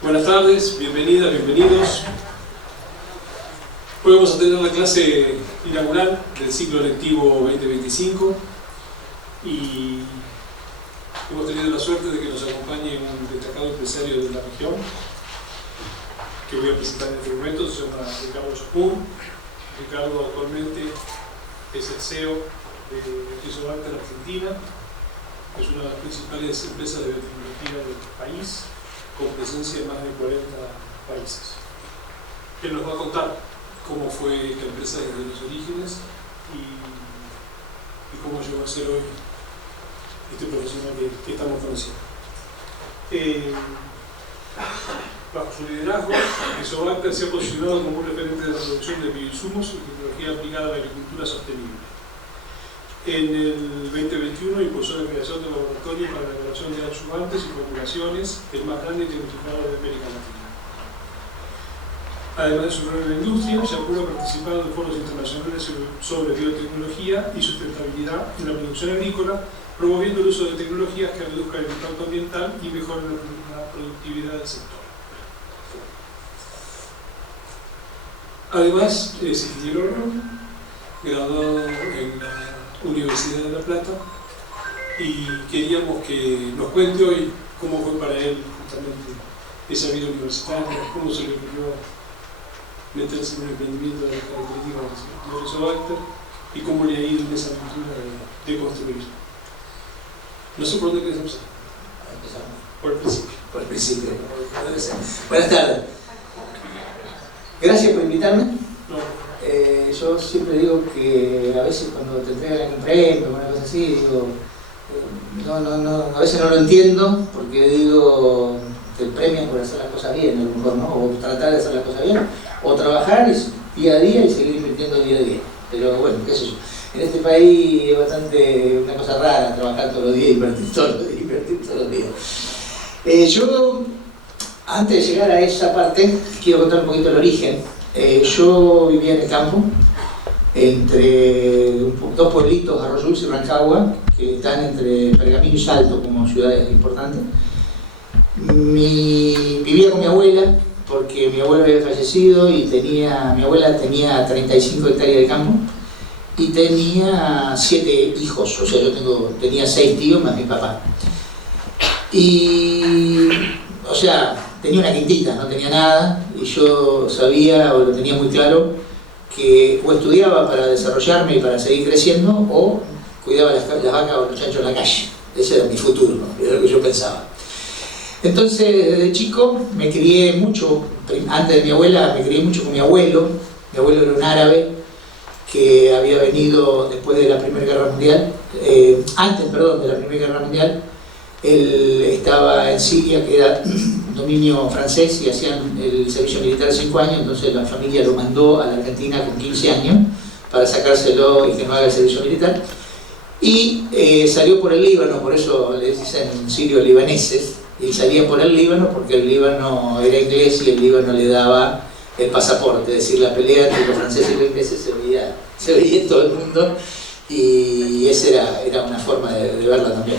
Buenas tardes, bienvenidas, bienvenidos. Hoy vamos a tener la clase inaugural del ciclo lectivo 2025 y hemos tenido la suerte de que nos acompañe un destacado empresario de la región que voy a presentar en este momento. Se llama Ricardo Chopur. Ricardo actualmente es el CEO de Isovalter Argentina. Es una de las principales empresas de biotecnología del país, con presencia en más de 40 países. Él nos va a contar cómo fue la empresa desde los orígenes y cómo llegó a ser hoy este profesional que estamos conociendo. Bajo su liderazgo, Isovalter se ha posicionado como un referente de la producción de bioinsumos y tecnología aplicada a la agricultura sostenible. En el 2021 impulsó la creación de un laboratorio para la elaboración de adjuvantes y formulaciones, el más grande y tecnificado de América Latina. Además de su rol en la industria, Chopur ha participado en foros internacionales sobre biotecnología y sustentabilidad en la producción agrícola, promoviendo el uso de tecnologías que reduzcan el impacto ambiental y mejoren la productividad del sector. Además, es ingeniero graduado en la Universidad de La Plata y queríamos que nos cuente hoy cómo fue para él justamente esa vida universitaria, cómo se le ocurrió meterse en un emprendimiento de las características de Isovalter y cómo le ha ido en esa aventura de construir. No sé por dónde querés empezar. Empezamos. Por el principio. Por el principio. Buenas tardes. Gracias por invitarme. No. Yo siempre digo que a veces cuando te entregan un premio o una cosa así, digo, a veces no lo entiendo porque digo, te premian por hacer las cosas bien, a lo mejor, ¿no? O tratar de hacer las cosas bien, o trabajar día a día y seguir invirtiendo día a día. Pero bueno, qué sé yo. En este país es bastante una cosa rara trabajar todos los días y invertir todos los días. Yo, antes de llegar a esa parte, quiero contar un poquito el origen. Yo vivía en el campo, entre dos pueblitos, Arroyo Dulce y Rancagua, que están entre Pergamino y Salto como ciudades importantes. Vivía con mi abuela, porque mi abuelo había fallecido y mi abuela tenía 35 hectáreas de campo y tenía 7 hijos, o sea, tenía 6 tíos más mi papá. Y, o sea, tenía una quintita, no tenía nada, y yo sabía, o lo tenía muy claro, que o estudiaba para desarrollarme y para seguir creciendo, o cuidaba las vacas o los chanchos en la calle. Ese era mi futuro, ¿no? Era lo que yo pensaba. Entonces, desde chico me crié mucho, antes de mi abuela, me crié mucho con mi abuelo. Mi abuelo era un árabe que había venido después de la Primera Guerra Mundial, antes de la Primera Guerra Mundial. Él estaba en Siria, que era dominio francés, y hacían el servicio militar 5 años, entonces la familia lo mandó a la Argentina con 15 años para sacárselo y que no haga el servicio militar. Y salió por el Líbano, por eso les dicen sirio-libaneses, y salía por el Líbano porque el Líbano era inglés y el Líbano le daba el pasaporte, es decir, la pelea entre los franceses y los ingleses se veía en todo el mundo, y esa era una forma de verla también.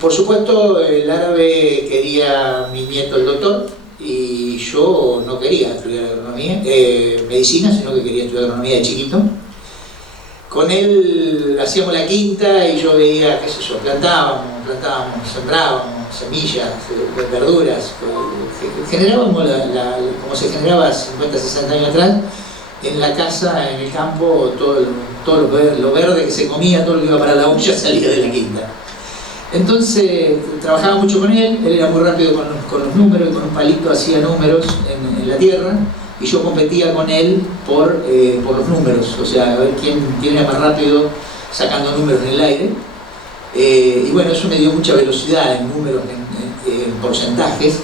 Por supuesto, el árabe quería mi nieto el doctor y yo no quería estudiar medicina, sino que quería estudiar agronomía de chiquito. Con él hacíamos la quinta y yo veía, qué sé yo, plantábamos, sembrábamos semillas, verduras, generábamos como se generaba 50, 60 años atrás, en la casa, en el campo, todo lo verde que se comía, todo lo que iba para la olla salía de la quinta. Entonces trabajaba mucho con él era muy rápido con los números, y con un palito hacía números en la tierra, y yo competía con él por los números, o sea, a ver quién era más rápido sacando números en el aire. Y bueno, eso me dio mucha velocidad en números, en porcentajes.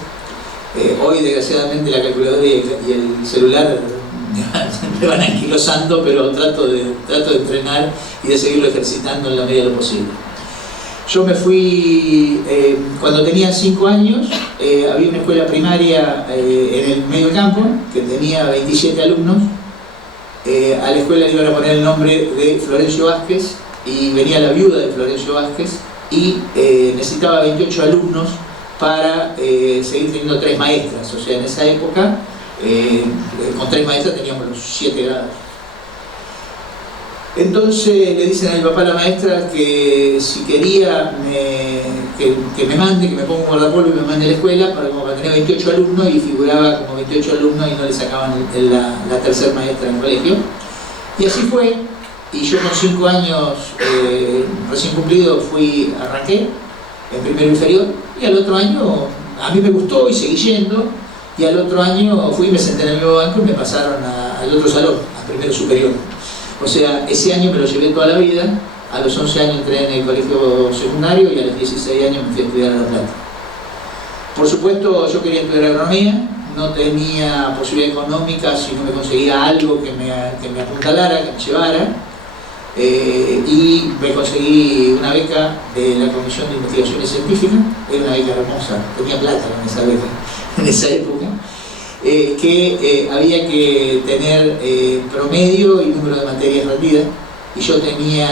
Hoy desgraciadamente la calculadora y el celular me van anquilosando, pero trato de entrenar y de seguirlo ejercitando en la medida de lo posible. Yo me fui, cuando tenía 5 años, había una escuela primaria en el medio campo, que tenía 27 alumnos. A la escuela le iban a poner el nombre de Florencio Vázquez, y venía la viuda de Florencio Vázquez, y necesitaba 28 alumnos para seguir teniendo 3 maestras. O sea, en esa época, con 3 maestras teníamos los 7 grados. Entonces le dicen a mi papá, la maestra, que si quería que me mande, que me ponga un guardapolvo y me mande a la escuela, para tener 28 alumnos, y figuraba como 28 alumnos y no le sacaban la tercera maestra en el colegio. Y así fue, y yo con 5 años recién cumplidos arranqué en primero inferior, y al otro año a mí me gustó y seguí yendo, y al otro año fui y me senté en el nuevo banco y me pasaron al otro salón, a primero superior. O sea, ese año me lo llevé toda la vida. A los 11 años entré en el colegio secundario y a los 16 años me fui a estudiar a La Plata. Por supuesto, yo quería estudiar agronomía, no tenía posibilidad económica si no me conseguía algo que me apuntalara, que me llevara, y me conseguí una beca de la Comisión de Investigaciones Científicas. Era una beca hermosa, tenía plata con esa beca en esa época. Que había que tener promedio y número de materias rendidas, y yo tenía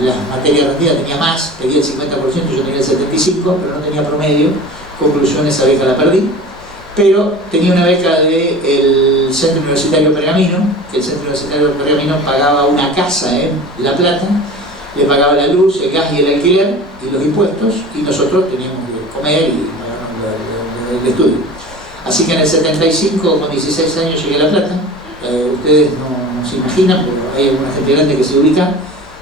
las materias rendidas, tenía más, tenía el 50%, yo tenía el 75%, pero no tenía promedio. Conclusión, esa beca la perdí, pero tenía una beca del Centro Universitario Pergamino, que el Centro Universitario Pergamino pagaba una casa en La Plata, le pagaba la luz, el gas y el alquiler y los impuestos, y nosotros teníamos que comer y pagar el estudio. Así que en el 75, con 16 años, llegué a La Plata. Ustedes no se imaginan, pero hay alguna gente grande que se ubica.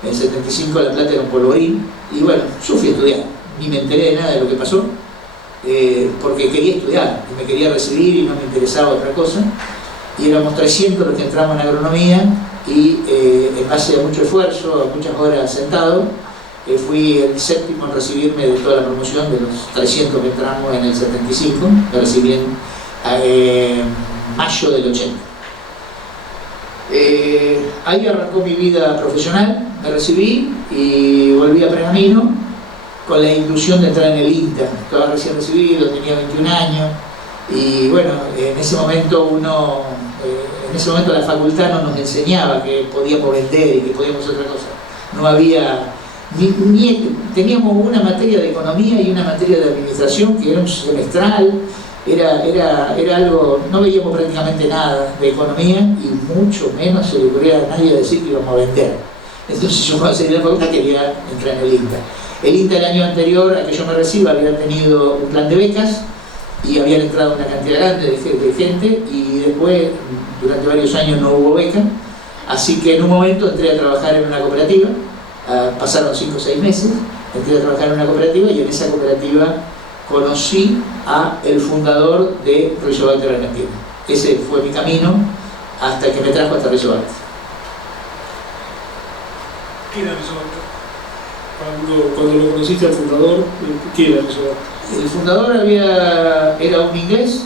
En el 75 La Plata era un polvorín, y bueno, yo fui a estudiar, ni me enteré de nada de lo que pasó, porque quería estudiar, y me quería recibir y no me interesaba otra cosa. Y éramos 300 los que entramos en agronomía, y en base a mucho esfuerzo, a muchas horas sentado, fui el 7º en recibirme de toda la promoción, de los 300 que entramos en el 75, me recibí en mayo del 80. Ahí arrancó mi vida profesional, me recibí y volví a Pergamino con la ilusión de entrar en el INTA. Estaba recién recibido, tenía 21 años, y bueno, en ese momento la facultad no nos enseñaba que podíamos vender y que podíamos hacer otra cosa. No había... teníamos una materia de economía y una materia de administración que era un semestral, era algo, no veíamos prácticamente nada de economía, y mucho menos se le ocurría a nadie decir que íbamos a vender. Entonces yo, cuando salí de la facultad, quería entrar en el INTA. El INTA, el año anterior a que yo me reciba, había tenido un plan de becas y habían entrado una cantidad grande de gente, y después durante varios años no hubo beca, así que en un momento entré a trabajar en una cooperativa. Pasaron 5 o 6 meses, entré a trabajar en una cooperativa, y en esa cooperativa conocí al fundador de Rizobacter Argentina. Ese fue mi camino hasta que me trajo hasta Rizobacter. ¿Qué era Rizobacter? Cuando lo conociste al fundador, ¿qué era Rizobacter? El fundador era un inglés,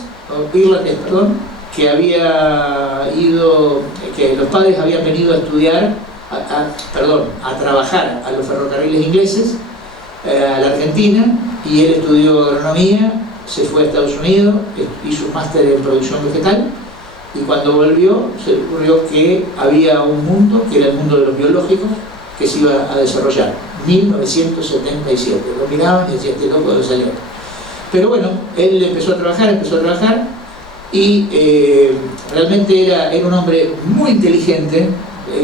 irlandés, perdón, que había ido, que los padres habían venido a estudiar, a trabajar a los ferrocarriles ingleses, a la Argentina, y él estudió agronomía, se fue a Estados Unidos, hizo un máster en producción vegetal, y cuando volvió se le ocurrió que había un mundo, que era el mundo de los biológicos, que se iba a desarrollar. 1977, lo miraban y decían, este loco debe salir. Pero bueno, él empezó a trabajar, y realmente era un hombre muy inteligente,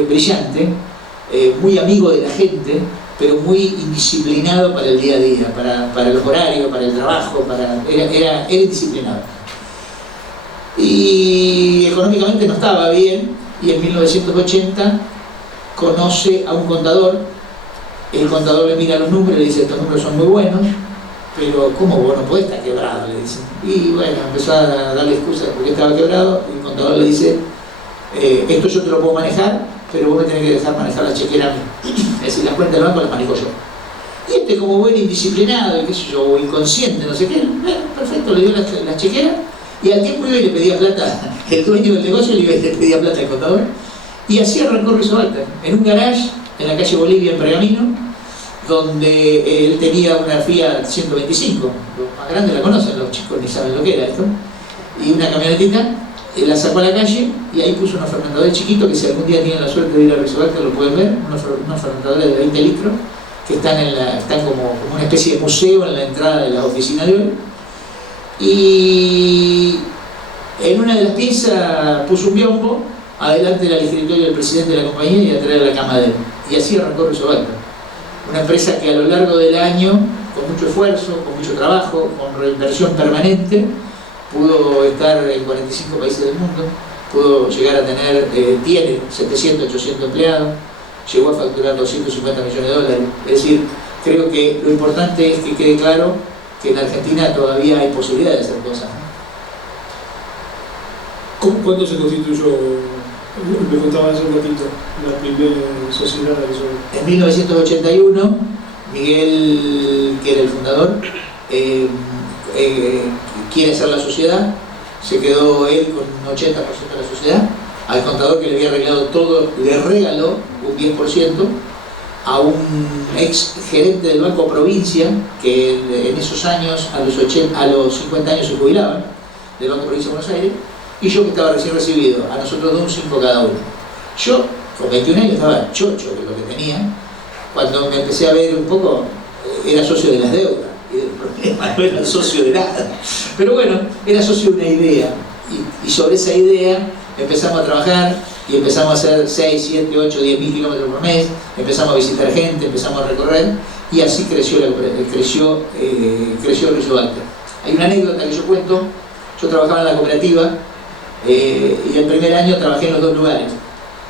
brillante, muy amigo de la gente, pero muy indisciplinado para el día a día, para los horarios, para el trabajo, era indisciplinado. Y económicamente no estaba bien, y en 1980 conoce a un contador. El contador le mira los números y le dice, estos números son muy buenos, pero ¿cómo vos no podés estar quebrado? Le dice. Y bueno, empezó a darle excusas porque estaba quebrado, y el contador le dice, esto yo te lo puedo manejar, pero vos me tenés que dejar manejar la chequera a mí. Es decir, las cuentas del banco las manejo yo. Y este, como buen indisciplinado, y qué sé yo, o inconsciente, no sé qué, perfecto, le dio la chequera, y al tiempo iba y le pedía plata, el dueño del negocio le pedía plata al contador, y así arrancó Rizobacter, en un garage en la calle Bolivia, en Pergamino, donde él tenía una Fiat 125, los más grandes la conocen, los chicos ni saben lo que era esto, y una camionetita. La sacó a la calle y ahí puso unos fermentadores chiquitos que, si algún día tienen la suerte de ir a Rizobacter, lo pueden ver, unos fermentadores de 20 litros que están como una especie de museo en la entrada de la oficina de hoy. Y en una de las piezas puso un biombo adelante del escritorio del presidente de la compañía y atrás de la cama de él. Y así arrancó Rizobacter, una empresa que a lo largo del año, con mucho esfuerzo, con mucho trabajo, con reinversión permanente, pudo estar en 45 países del mundo, pudo llegar a tener, tiene 700, 800 empleados, llegó a facturar 250 millones de dólares. Es decir, creo que lo importante es que quede claro que en Argentina todavía hay posibilidad de hacer cosas, ¿no? ¿Cuándo se constituyó? Me contaba hace un ratito, la primera sociedad de eso. En 1981, Miguel, que era el fundador, quiere hacer la sociedad, se quedó él con un 80% de la sociedad, al contador que le había arreglado todo, le regaló un 10%, a un ex gerente del Banco Provincia, que en esos años, a los 50 años se jubilaban, del Banco Provincia de Buenos Aires, y yo que estaba recién recibido, a nosotros dos un 5 cada uno. Yo, con 21 años, estaba chocho de lo que tenía. Cuando me empecé a ver un poco, era socio de las deudas, y el problema no era socio de nada. Pero bueno, era socio de una idea, y sobre esa idea empezamos a trabajar, y empezamos a hacer 6, 7, 8, 10 mil kilómetros por mes, empezamos a visitar gente, empezamos a recorrer, y así creció Rizobacter. Hay una anécdota que yo cuento. Yo trabajaba en la cooperativa, y el primer año trabajé en los dos lugares.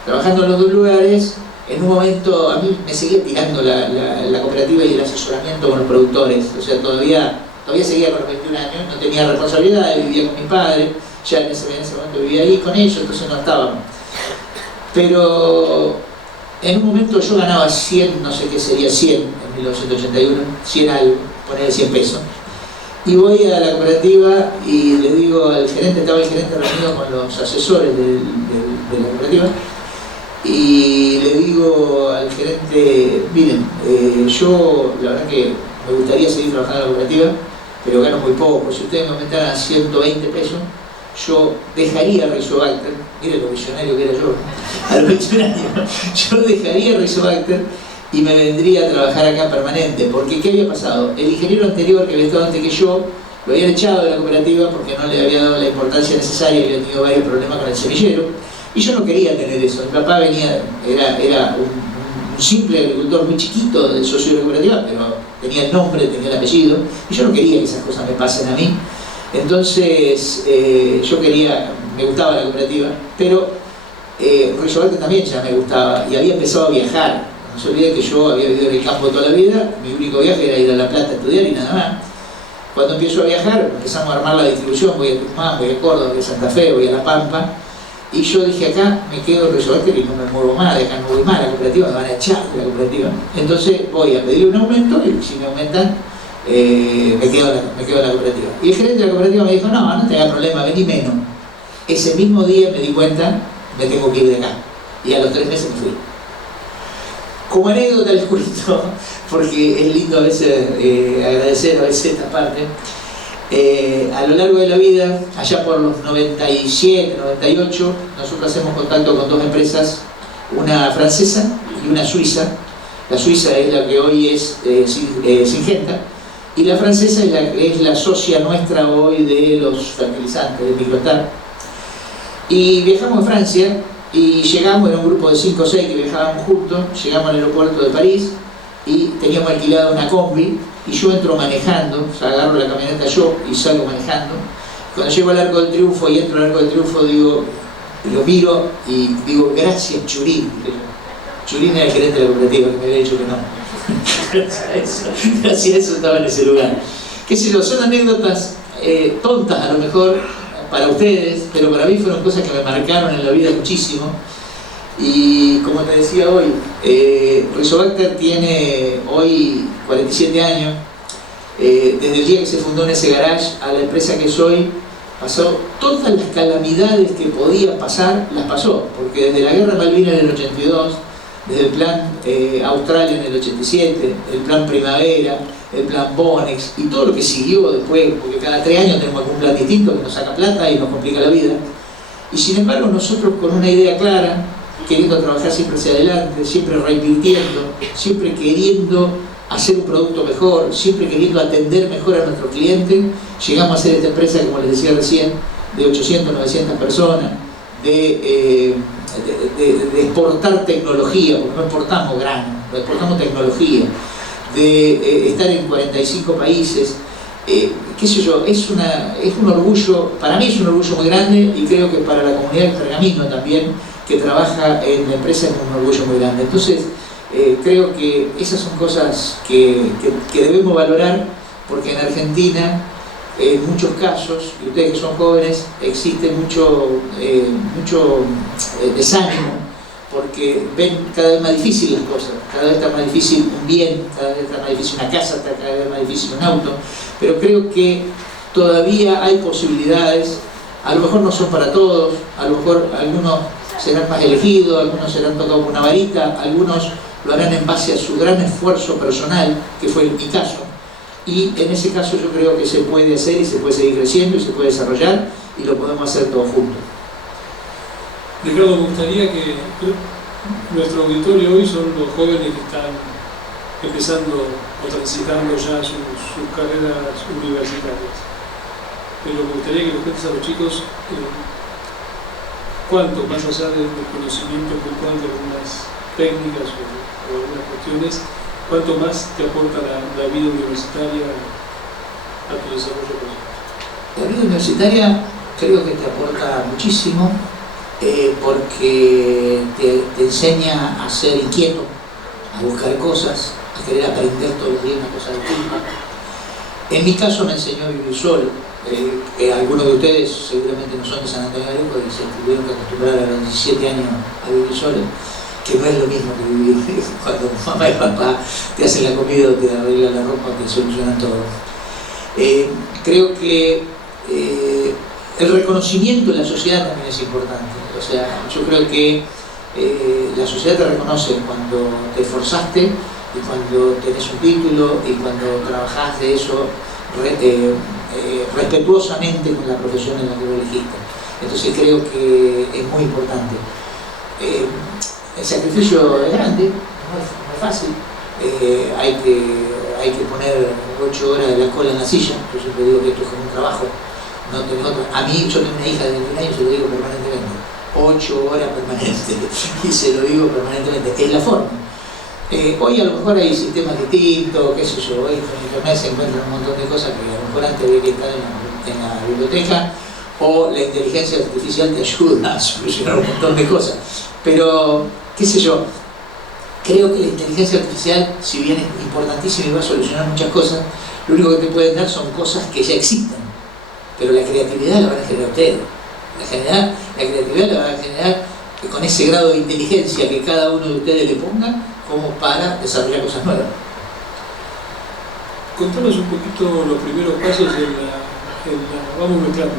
Trabajando en los dos lugares, en un momento a mí me seguía tirando la cooperativa y el asesoramiento con los productores. O sea, todavía seguía con los 21 años, no tenía responsabilidad, vivía con mi padre, ya en ese momento vivía ahí con ellos, entonces no estábamos. Pero en un momento yo ganaba 100, no sé qué sería 100 en 1981, 100 algo, ponerle 100 pesos. Y voy a la cooperativa y le digo al gerente, estaba el gerente reunido con los asesores de la cooperativa, y le digo al gerente, miren, yo la verdad que me gustaría seguir trabajando en la cooperativa, pero gano muy poco. Si ustedes me aumentaran a 120 pesos, yo dejaría Rizobacter, miren lo visionario que era yo, a los 21 años, yo dejaría Rizobacter y me vendría a trabajar acá permanente. Porque ¿qué había pasado? El ingeniero anterior, que había estado antes que yo, lo habían echado de la cooperativa porque no le había dado la importancia necesaria y había tenido varios problemas con el semillero, y yo no quería tener eso. Mi papá era un simple agricultor muy chiquito, del socio de la cooperativa, pero tenía el nombre, tenía el apellido, y yo no quería que esas cosas me pasen a mí. Entonces me gustaba la cooperativa, pero Rizobacter también ya me gustaba, y había empezado a viajar. No se olviden que yo había vivido en el campo toda la vida, mi único viaje era ir a La Plata a estudiar y nada más. Cuando empiezo a viajar, empezamos a armar la distribución, voy a Tucumán, voy a Córdoba, voy a Santa Fe, voy a La Pampa, y yo dije, acá me quedo en Rizobacter y no me muevo más, de acá no voy más, la cooperativa me van a echar de la cooperativa. Entonces voy a pedir un aumento, y si me aumentan, me quedo en la cooperativa. Y el gerente de la cooperativa me dijo, no tenga problema, vení menos. Ese mismo día me di cuenta, me tengo que ir de acá. Y a los 3 meses me fui. Como anécdota les cuento, porque es lindo a veces agradecer a veces esta parte. A lo largo de la vida, allá por los 97, 98, nosotros hacemos contacto con dos empresas, una francesa y una suiza. La suiza es la que hoy es Syngenta, y la francesa es la socia nuestra hoy de los fertilizantes, de Microstar. Y viajamos a Francia, y llegamos, era un grupo de 5 o 6 que viajábamos juntos, llegamos al aeropuerto de París, y teníamos alquilada una combi, y yo entro manejando, o sea, agarro la camioneta yo y salgo manejando. Cuando llego al Arco del Triunfo y entro al Arco del Triunfo, lo miro y digo, gracias Churín. Churín era el gerente de la cooperativa, que me había dicho que no. Gracias a eso estaba en ese lugar. Qué sé yo, son anécdotas tontas a lo mejor para ustedes, pero para mí fueron cosas que me marcaron en la vida muchísimo. Y como te decía hoy, Rizobacter tiene hoy 47 años. Desde el día que se fundó en ese garage a la empresa que soy, pasó todas las calamidades que podía pasar, las pasó. Porque desde la Guerra de Malvinas en el 82, desde el plan Australia en el 87, el plan Primavera, el plan Bonex y todo lo que siguió después, porque cada 3 años tenemos algún plan distinto que nos saca plata y nos complica la vida. Y sin embargo nosotros con una idea clara, queriendo trabajar siempre hacia adelante, siempre reinvirtiendo, siempre queriendo hacer un producto mejor, siempre queriendo atender mejor a nuestro cliente. Llegamos a ser esta empresa, como les decía recién, de 800, 900 personas, de exportar tecnología, porque no exportamos grano, exportamos tecnología, de estar en 45 países. Qué sé yo, es un orgullo, para mí es un orgullo muy grande, y creo que para la comunidad del Pergamino también, que trabaja en la empresa, es un orgullo muy grande. Entonces, creo que esas son cosas que debemos valorar, porque en Argentina, en muchos casos, y ustedes que son jóvenes, existe mucho desánimo, porque ven cada vez más difícil las cosas, cada vez está más difícil un bien, cada vez está más difícil una casa, está cada vez más difícil un auto, pero creo que todavía hay posibilidades. A lo mejor no son para todos, a lo mejor algunos serán más elegidos, algunos serán tocados con una varita, algunos lo harán en base a su gran esfuerzo personal, que fue mi caso, y en ese caso yo creo que se puede hacer y se puede seguir creciendo y se puede desarrollar, y lo podemos hacer todos juntos. Ricardo, me gustaría que nuestro auditorio hoy son los jóvenes que están empezando o transitando ya sus carreras universitarias, pero me gustaría que les cuentes a los chicos cuánto, más allá del conocimiento puntual de algunas técnicas o algunas cuestiones, cuánto más te aporta la vida universitaria a tu desarrollo personal. La vida universitaria creo que te aporta muchísimo, porque te enseña a ser inquieto, a buscar cosas, a querer aprender todos los días una cosa distinta. En mi caso me enseñó a vivir solo. Algunos de ustedes seguramente no son de San Antonio de Areco y se tuvieron que acostumbrar a los 17 años a vivir solo, que no es lo mismo que vivir cuando mamá y papá te hacen la comida o te arreglan la ropa, te solucionan todo. Creo que el reconocimiento en la sociedad también es importante. O sea, yo creo que la sociedad te reconoce cuando te esforzaste y cuando tenés un título y cuando trabajás de eso respetuosamente con la profesión en la que vos elegiste. Entonces creo que es muy importante. El sacrificio es grande, no es fácil. Hay que poner 8 horas de la cola en la silla. Yo siempre digo que esto es como un trabajo, no tenés otro. A mí, yo tengo una hija de 21 años y se lo digo permanentemente. 8 horas permanentes, y se lo digo permanentemente. Es la forma. Hoy a lo mejor hay sistemas distintos, qué sé yo, hoy con internet se encuentran un montón de cosas que a lo mejor antes había que estar en la biblioteca, o la inteligencia artificial te ayuda a solucionar un montón de cosas. Pero, qué sé yo, creo que la inteligencia artificial, si bien es importantísima y va a solucionar muchas cosas, lo único que te pueden dar son cosas que ya existen. Pero la creatividad la van a generar ustedes. La creatividad la van a generar con ese grado de inteligencia que cada uno de ustedes le ponga, como para desarrollar cosas nuevas. Contanos un poquito los primeros pasos vamos mezclando,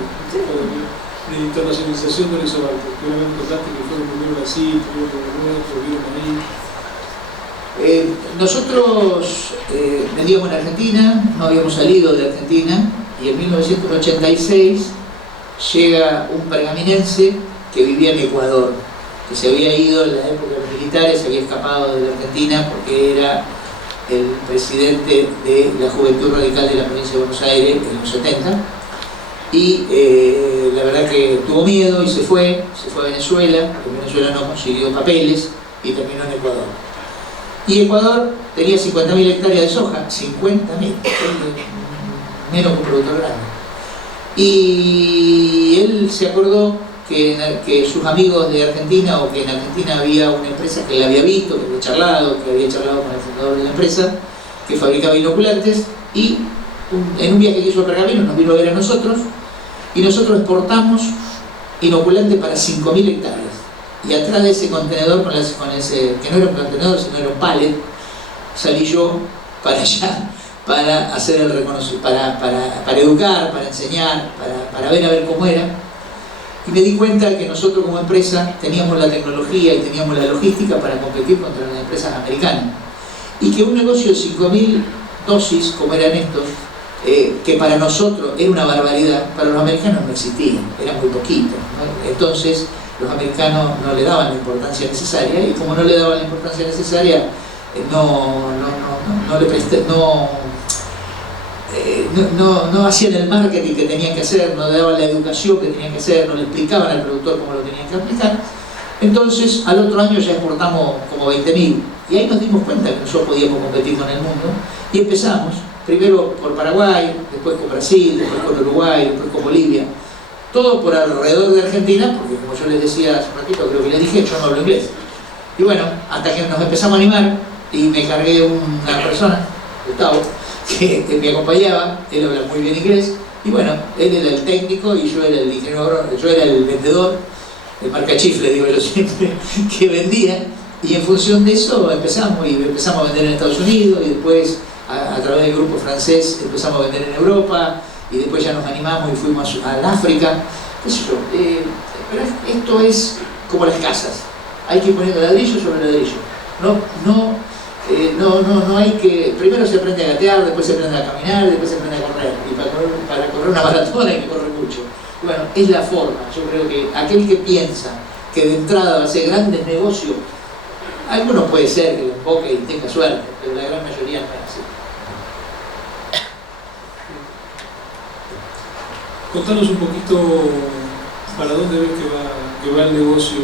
de internacionalización de Lesobalto. Primero contaste que fueron primero a Brasil, primero volvieron ahí. Nosotros vendíamos en Argentina, no habíamos salido de Argentina, y en 1986 llega un pergaminense que vivía en Ecuador, que se había ido en la época de los militares, se había escapado de la Argentina porque era el presidente de la Juventud Radical de la provincia de Buenos Aires en los 70, y la verdad que tuvo miedo y se fue a Venezuela, porque en Venezuela no consiguió papeles y terminó en Ecuador. Y Ecuador tenía 50.000 hectáreas de soja, 50.000, menos que un productor grande. Y él se acordó que sus amigos de Argentina, o que en Argentina había una empresa que él había visto, que había charlado con el fundador de la empresa, que fabricaba inoculantes, y en un viaje que hizo a Pergamino nos vino a ver a nosotros, y nosotros exportamos inoculantes para 5.000 hectáreas. Y atrás de ese contenedor, que no era un contenedor, sino era un pallet, salí yo para allá, para hacer el reconocimiento, para educar, para enseñar, para ver cómo era. Y me di cuenta que nosotros como empresa teníamos la tecnología y teníamos la logística para competir contra las empresas americanas. Y que un negocio de 5.000 dosis, como eran estos, que para nosotros era una barbaridad, para los americanos no existía, era muy poquito, ¿no? Entonces los americanos no le daban la importancia necesaria, y como no le daban la importancia necesaria, no no hacían el marketing que tenían que hacer, no daban la educación que tenían que hacer, no le explicaban al productor cómo lo tenían que aplicar. Entonces, al otro año ya exportamos como 20.000. Y ahí nos dimos cuenta que nosotros podíamos competir con el mundo. Y empezamos, primero por Paraguay, después con Brasil, después con Uruguay, después con Bolivia. Todo por alrededor de Argentina, porque como yo les decía hace un ratito, creo que les dije, yo no hablo inglés. Y bueno, hasta que nos empezamos a animar, y me cargué una persona, Gustavo, que me acompañaba, él habla muy bien inglés, y bueno, él era el técnico y yo era el ingeniero, yo era el vendedor, el marcachifle, digo yo siempre, que vendía, y en función de eso empezamos a vender en Estados Unidos, y después a través del grupo francés empezamos a vender en Europa, y después ya nos animamos y fuimos al África, qué sé yo. Pero esto es como las casas, hay que ir poniendo ladrillo sobre ladrillo. No hay que... Primero se aprende a gatear, después se aprende a caminar, después se aprende a correr. Y para correr una maratón hay que correr mucho. Bueno, es la forma. Yo creo que aquel que piensa que de entrada va a hacer grandes negocios, algunos puede ser que lo enfoque y tenga suerte, pero la gran mayoría no es así. Contanos un poquito para dónde ves que va el negocio,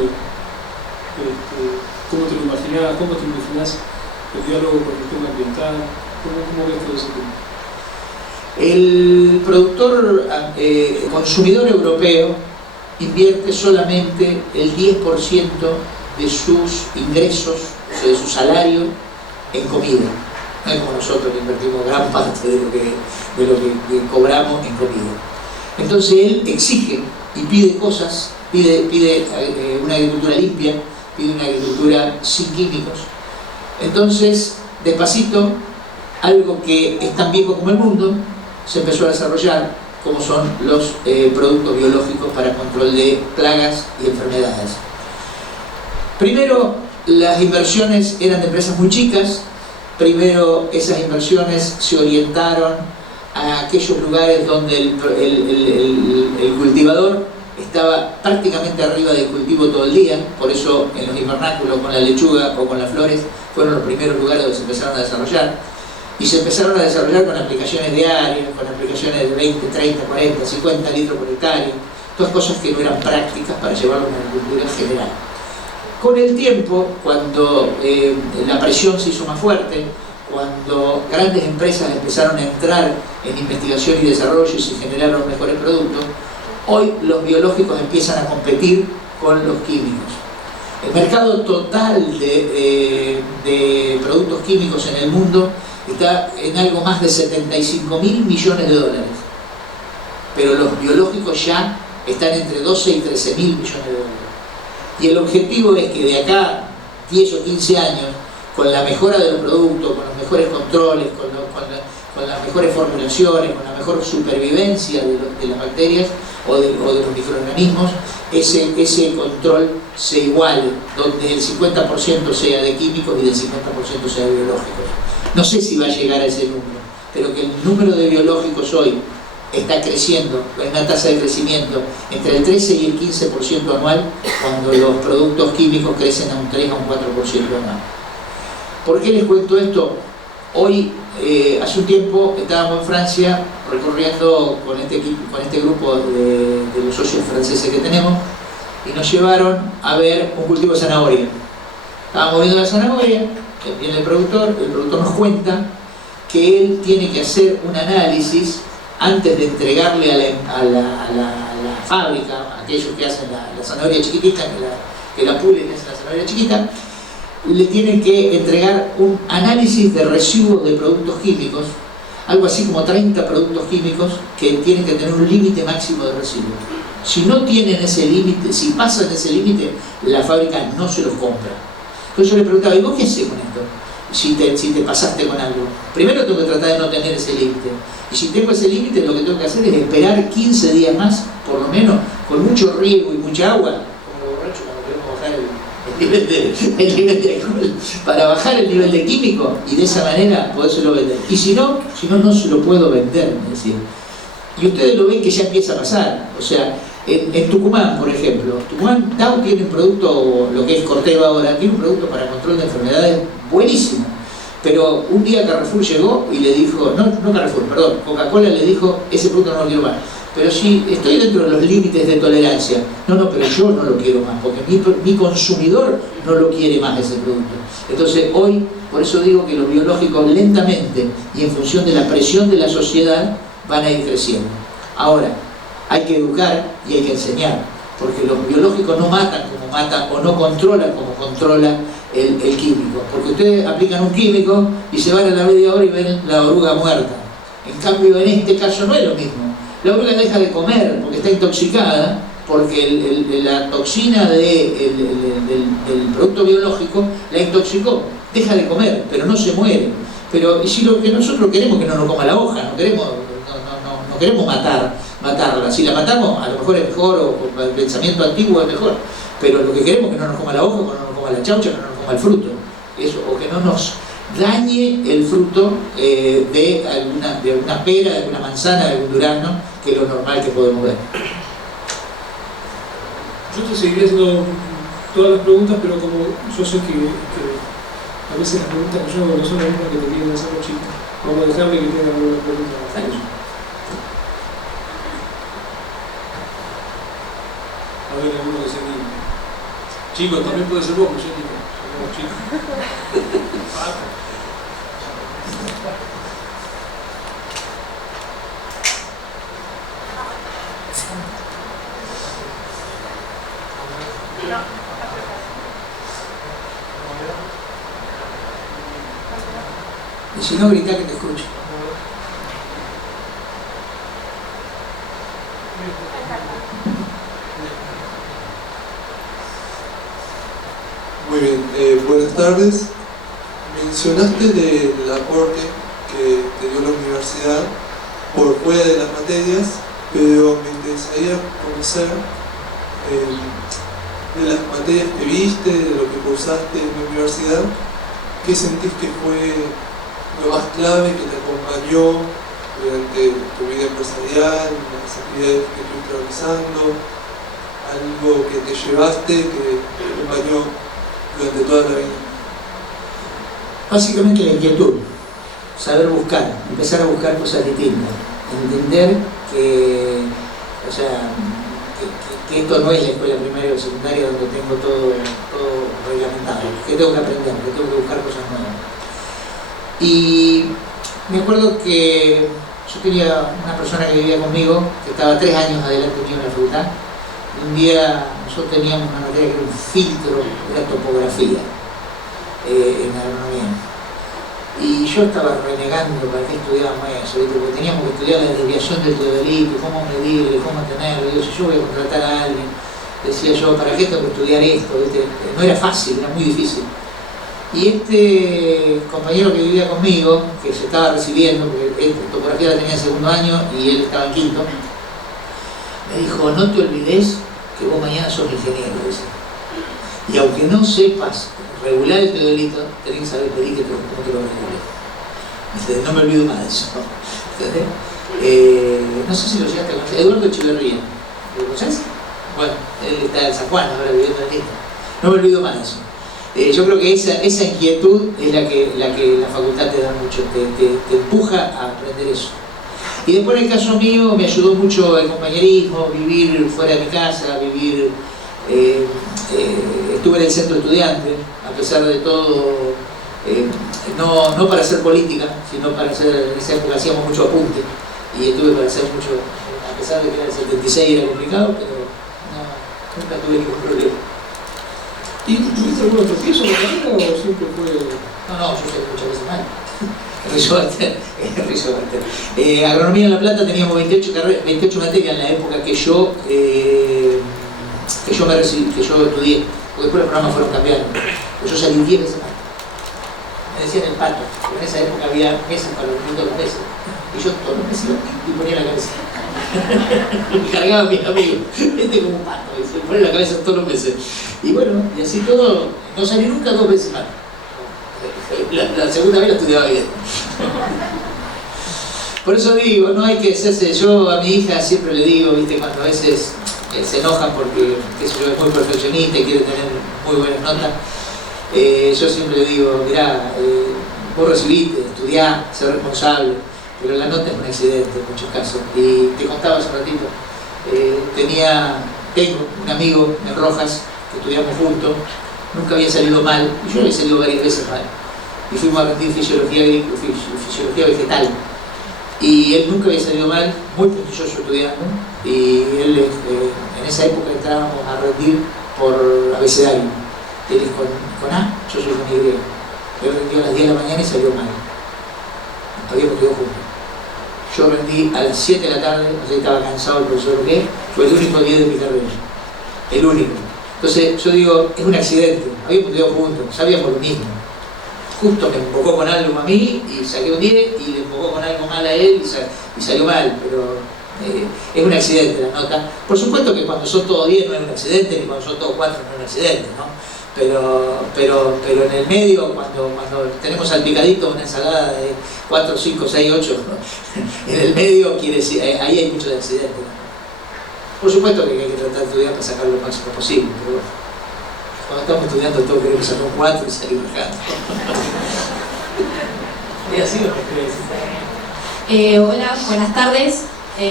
cómo te lo imaginás, el diálogo con el tema ambiental, cómo ves todo ese tema. El productor consumidor europeo invierte solamente el 10% de sus ingresos, o sea, de su salario, en comida. No es como nosotros que invertimos gran parte de lo que cobramos en comida. Entonces él exige y pide cosas, pide una agricultura limpia, pide una agricultura sin químicos. Entonces, despacito, algo que es tan viejo como el mundo, se empezó a desarrollar, como son los productos biológicos para control de plagas y enfermedades. Primero, las inversiones eran de empresas muy chicas. Primero, esas inversiones se orientaron a aquellos lugares donde el cultivador estaba prácticamente arriba del cultivo todo el día. Por eso en los invernáculos con la lechuga o con las flores fueron los primeros lugares donde se empezaron a desarrollar. Y se empezaron a desarrollar con aplicaciones diarias, con aplicaciones de 20, 30, 40, 50 litros por hectárea. Todas cosas que no eran prácticas para llevarlo a una agricultura general. Con el tiempo, cuando la presión se hizo más fuerte, cuando grandes empresas empezaron a entrar en investigación y desarrollo y se generaron mejores productos, hoy los biológicos empiezan a competir con los químicos. El mercado total de productos químicos en el mundo está en algo más de 75.000 millones de dólares. Pero los biológicos ya están entre 12 y 13.000 millones de dólares. Y el objetivo es que de acá 10 o 15 años, con la mejora de los productos, con los mejores controles, con las mejores formulaciones, con la mejor supervivencia de las bacterias o de los microorganismos, ese control se iguale, donde el 50% sea de químicos y del 50% sea de biológicos. No sé si va a llegar a ese número, pero que el número de biológicos hoy está creciendo, en una tasa de crecimiento entre el 13 y el 15% anual, cuando los productos químicos crecen a un 3 a un 4% anual. ¿Por qué les cuento esto? Hoy, hace un tiempo, estábamos en Francia recorriendo con este grupo de los socios franceses que tenemos, y nos llevaron a ver un cultivo de zanahoria. Estábamos viendo la zanahoria, viene el productor nos cuenta que él tiene que hacer un análisis antes de entregarle a la fábrica, a aquellos que hacen la zanahoria chiquitita, que la pulen, hacen la zanahoria chiquita, le tienen que entregar un análisis de residuos de productos químicos, algo así como 30 productos químicos que tienen que tener un límite máximo de residuos. Si no tienen ese límite, si pasan ese límite, la fábrica no se los compra. Entonces yo le preguntaba, ¿y vos qué haces con esto? Si te pasaste con algo. Primero tengo que tratar de no tener ese límite. Y si tengo ese límite, lo que tengo que hacer es esperar 15 días más, por lo menos, con mucho riego y mucha agua, como los borrachos cuando queremos bajar el nivel de alcohol, para bajar el nivel de químico y de esa manera podérselo vender. Y si no se lo puedo vender, me decía. Y ustedes lo ven que ya empieza a pasar. O sea, en Tucumán, por ejemplo, Tucumán Dow tiene un producto, lo que es Corteva ahora, tiene un producto para control de enfermedades buenísimo. Pero un día Carrefour llegó y le dijo, no Carrefour, perdón, Coca-Cola le dijo, ese producto no lo quiero más. Pero si estoy dentro de los límites de tolerancia, no, pero yo no lo quiero más, porque mi consumidor no lo quiere más ese producto. Entonces hoy, por eso digo que los biológicos lentamente y en función de la presión de la sociedad van a ir creciendo. Ahora, hay que educar y hay que enseñar, porque los biológicos no matan como matan o no controlan como controla el químico. Porque ustedes aplican un químico y se van a la media hora y ven la oruga muerta. En cambio, en este caso no es lo mismo. La oruga deja de comer porque está intoxicada, porque la toxina del producto biológico la intoxicó. Deja de comer, pero no se muere. Pero y si lo que nosotros queremos es que no nos coma la hoja, no queremos matarla. Si la matamos, a lo mejor es mejor, o el pensamiento antiguo es mejor. Pero lo que queremos es que no nos coma la hoja, que no nos coma la chaucha, que no nos coma el fruto. Eso, o que no nos dañe el fruto de alguna pera, de alguna manzana, de algún durazno, que es lo normal que podemos ver. Yo te seguiría haciendo todas las preguntas, pero como yo sé que a veces las preguntas que yo hago no son las mismas que te quieren hacer los chicos, vamos a dejarme que tengan alguna pregunta. A ver, alguno que se anime. Chicos, también puede ser vos, yo digo. Chicos. Y si no, grita que te escucho. Muy bien, buenas tardes. Mencionaste del aporte que te dio la universidad por fuera de las materias, pero me interesaría conocer de las materias que viste, de lo que cursaste en la universidad, ¿qué sentís que fue lo más clave que te acompañó durante tu vida empresarial, las actividades que estuviste realizando, algo que te llevaste, que te acompañó durante toda la vida? Básicamente la inquietud, saber buscar, empezar a buscar cosas distintas, entender que, o sea, que esto no es la escuela primaria o secundaria donde tengo todo reglamentado, que tengo que aprender, que tengo que buscar cosas nuevas. Y me acuerdo que yo tenía una persona que vivía conmigo, que estaba 3 años adelante mío en la facultad, y un día nosotros teníamos una materia que era un filtro de la topografía en agronomía. Y yo estaba renegando para que estudiáramos eso, ¿viste? Porque teníamos que estudiar la desviación del teodolito, cómo medirle, cómo tenerlo. Digo, si yo voy a contratar a alguien, decía yo, ¿para qué tengo que estudiar esto? ¿Viste? No era fácil, era muy difícil. Y este compañero que vivía conmigo, que se estaba recibiendo, porque él topografía la tenía en 2.º año y él estaba en 5.º, me dijo, no te olvides que vos mañana sos ingeniero, dice. Y aunque no sepas regular el teodolito, tenés que saber pedir cómo te lo regules. No me olvido más de eso. No sé si lo llegaste a conocer. Eduardo Echeverría, ¿lo conoces? Bueno, él está en San Juan, ahora viviendo en Lima. No me olvido más de eso. Yo creo que esa inquietud es la que la facultad te da mucho, te empuja a aprender eso. Y después en el caso mío me ayudó mucho el compañerismo, vivir fuera de mi casa, vivir... estuve en el centro estudiante, a pesar de todo, no para hacer política, sino para hacer, en esa época hacíamos mucho apunte, y estuve para hacer mucho, a pesar de que era el 76 era complicado, pero nunca tuve ningún problema. ¿Y tuviste algún otro piso en la carrera o siempre fue...? No, yo sé muchas veces mal. Agronomía en La Plata teníamos 28 materias en la época que yo estudié, porque después los programas fueron cambiando. Pero yo salí 10 veces más. Me decían el pato, porque en esa época había meses para los minutos de la mesa. Y yo todos los meses y ponía la cabeza. Me cargaba a mis amigos. Este como un pato, y se pone la cabeza todos los meses. Y bueno, y así todo, no salí nunca 2 veces más. La segunda vez la estudiaba bien. Por eso digo, no hay que hacerse. Yo a mi hija siempre le digo, viste, cuando a veces se enojan porque qué sé yo, es muy perfeccionista y quiere tener muy buenas notas, yo siempre le digo, mirá, vos recibiste, estudiás, ser responsable, pero la nota es un accidente en muchos casos. Y te contaba hace un ratito, tengo un amigo en Rojas, que estudiamos juntos, nunca había salido mal, y yo había salido varias veces mal. Y fuimos a rendir fisiología vegetal. Y él nunca había salido mal, muy prestigioso estudiando, y él, en esa época entrábamos a rendir por abecedario. Él es con A, yo soy con Y. Él rendió a las 10 de la mañana y salió mal. Habíamos quedado juntos. Yo rendí a las 7 de la tarde, no sé si estaba cansado el profesor o qué, fue el único 10 de mi carrera. El único. Entonces yo digo, es un accidente, habíamos quedado juntos, sabíamos lo mismo. Justo me embocó con algo a mí y saqué un 10 y le embocó con algo mal a él y salió mal, pero es un accidente la nota. Por supuesto que cuando son todos 10 no es un accidente, ni cuando son todos 4 no es un accidente, ¿no? Pero en el medio, cuando tenemos salpicadito una ensalada de 4, 5, 6, 8, ¿no? En el medio quiere decir, ahí hay muchos accidentes, ¿no? Por supuesto que hay que tratar de estudiar para sacar lo máximo posible, pero bueno. Cuando estamos estudiando todos queremos sacar 4 y salir bajando. ¿Y así lo que crees? Hola, buenas tardes.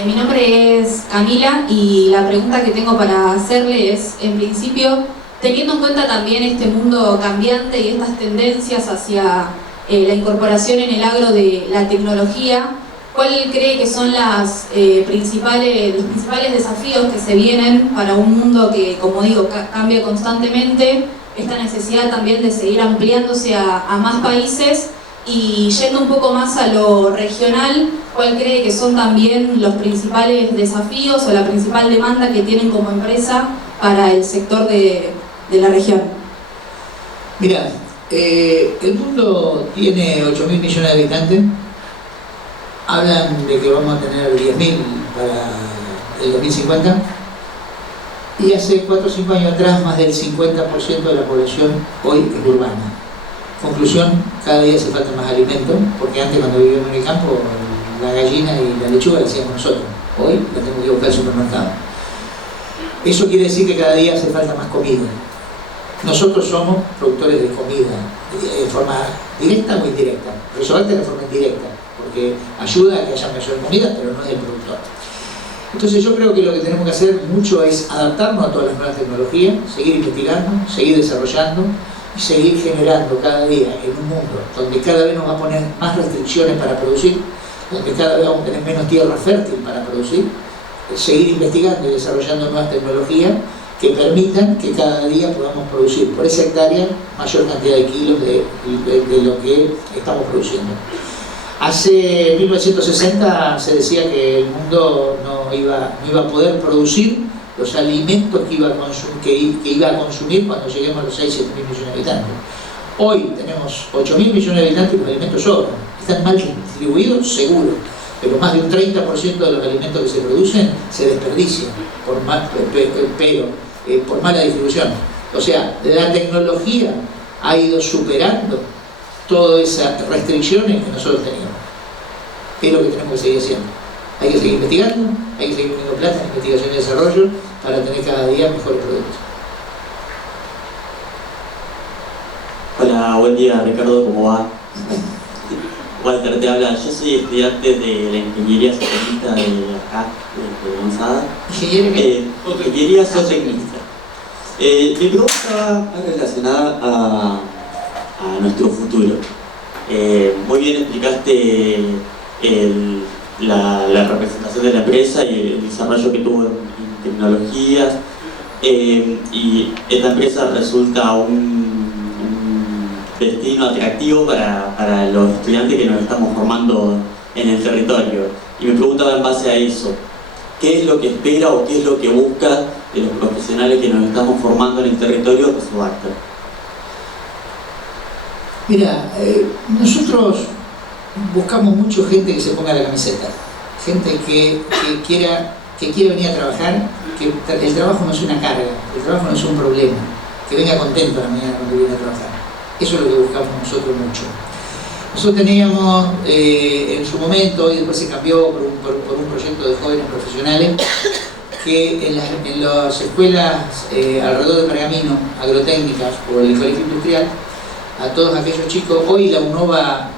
Mi nombre es Camila y la pregunta que tengo para hacerle es, en principio, teniendo en cuenta también este mundo cambiante y estas tendencias hacia la incorporación en el agro de la tecnología, ¿cuál cree que son los principales desafíos que se vienen para un mundo que, como digo, cambia constantemente? Esta necesidad también de seguir ampliándose a más países y yendo un poco más a lo regional, ¿cuál cree que son también los principales desafíos o la principal demanda que tienen como empresa para el sector de la región? Mira, el mundo tiene 8.000 millones de habitantes. Hablan de que vamos a tener 10.000 para el 2050 y hace 4 o 5 años atrás más del 50% de la población hoy es urbana. Conclusión, cada día hace falta más alimento, porque antes cuando vivíamos en el campo la gallina y la lechuga la hacíamos nosotros, hoy la tenemos que buscar al supermercado. Eso quiere decir que cada día hace falta más comida. Nosotros somos productores de comida, de forma directa o indirecta. Resolverte de forma indirecta, porque ayuda a que haya mayor comida, pero no es el productor. Entonces yo creo que lo que tenemos que hacer mucho es adaptarnos a todas las nuevas tecnologías, seguir investigando, seguir desarrollando y seguir generando cada día en un mundo donde cada vez nos va a poner más restricciones para producir, donde cada vez vamos a tener menos tierra fértil para producir, seguir investigando y desarrollando nuevas tecnologías que permitan que cada día podamos producir por esa hectárea mayor cantidad de kilos de lo que estamos produciendo. Hace 1960 se decía que el mundo no iba a poder producir los alimentos que iba a consumir cuando lleguemos a los 6-7 mil millones de habitantes. Hoy tenemos 8.000 millones de habitantes y los alimentos sobran. Están mal distribuidos, seguro, pero más de un 30% de los alimentos que se producen se desperdician por mala distribución. O sea, la tecnología ha ido superando todas esas restricciones que nosotros teníamos. ¿Qué es lo que tenemos que seguir haciendo? Hay que seguir investigando, hay que seguir poniendo plata en investigación y desarrollo para tener cada día mejores productos. Hola, buen día Ricardo, ¿cómo va? Walter te habla, yo soy estudiante de la ingeniería zootecnista de acá, de Gonzada. Ingeniería zootecnista. Mi pregunta va relacionada a nuestro futuro. Muy bien explicaste la representación de la empresa y el desarrollo que tuvo en tecnologías, y esta empresa resulta un destino atractivo para los estudiantes que nos estamos formando en el territorio. Y me preguntaba en base a eso, ¿qué es lo que espera o qué es lo que busca de los profesionales que nos estamos formando en el territorio de su acta? Mira, nosotros buscamos mucho gente que se ponga la camiseta, gente que quiera venir a trabajar, que el trabajo no es una carga, el trabajo no es un problema, que venga contento a la mañana cuando viene a trabajar. Eso es lo que buscamos nosotros mucho. Nosotros teníamos en su momento, y después se cambió por un proyecto de jóvenes profesionales, que en las escuelas alrededor de Pergamino, agrotécnicas o el colegio industrial, a todos aquellos chicos. Hoy la UNOVA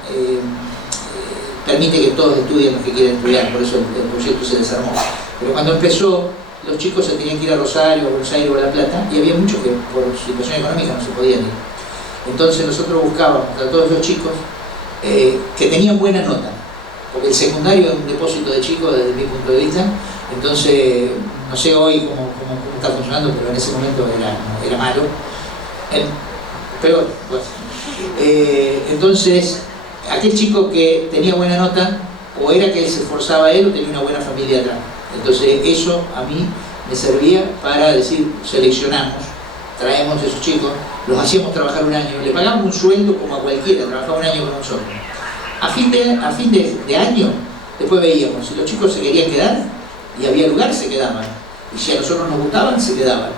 permite que todos estudien lo que quieren estudiar, por eso el proyecto se desarmó. Pero cuando empezó, los chicos se tenían que ir a Rosario, a Buenos Aires o a La Plata, y había muchos que por situación económica no se podían ir. Entonces nosotros buscábamos a todos los chicos que tenían buena nota, porque el secundario es un depósito de chicos desde mi punto de vista. Entonces, no sé hoy cómo está funcionando, pero en ese momento era malo. Peor, pues. Entonces, aquel chico que tenía buena nota, o era que se esforzaba él o tenía una buena familia atrás. Entonces eso a mí me servía para decir, seleccionamos, traemos a esos chicos, los hacíamos trabajar un año, le pagamos un sueldo como a cualquiera, trabajaba un año con nosotros. A fin de año, después veíamos, si los chicos se querían quedar y había lugar, se quedaban. Y si a nosotros nos gustaban, se quedaban.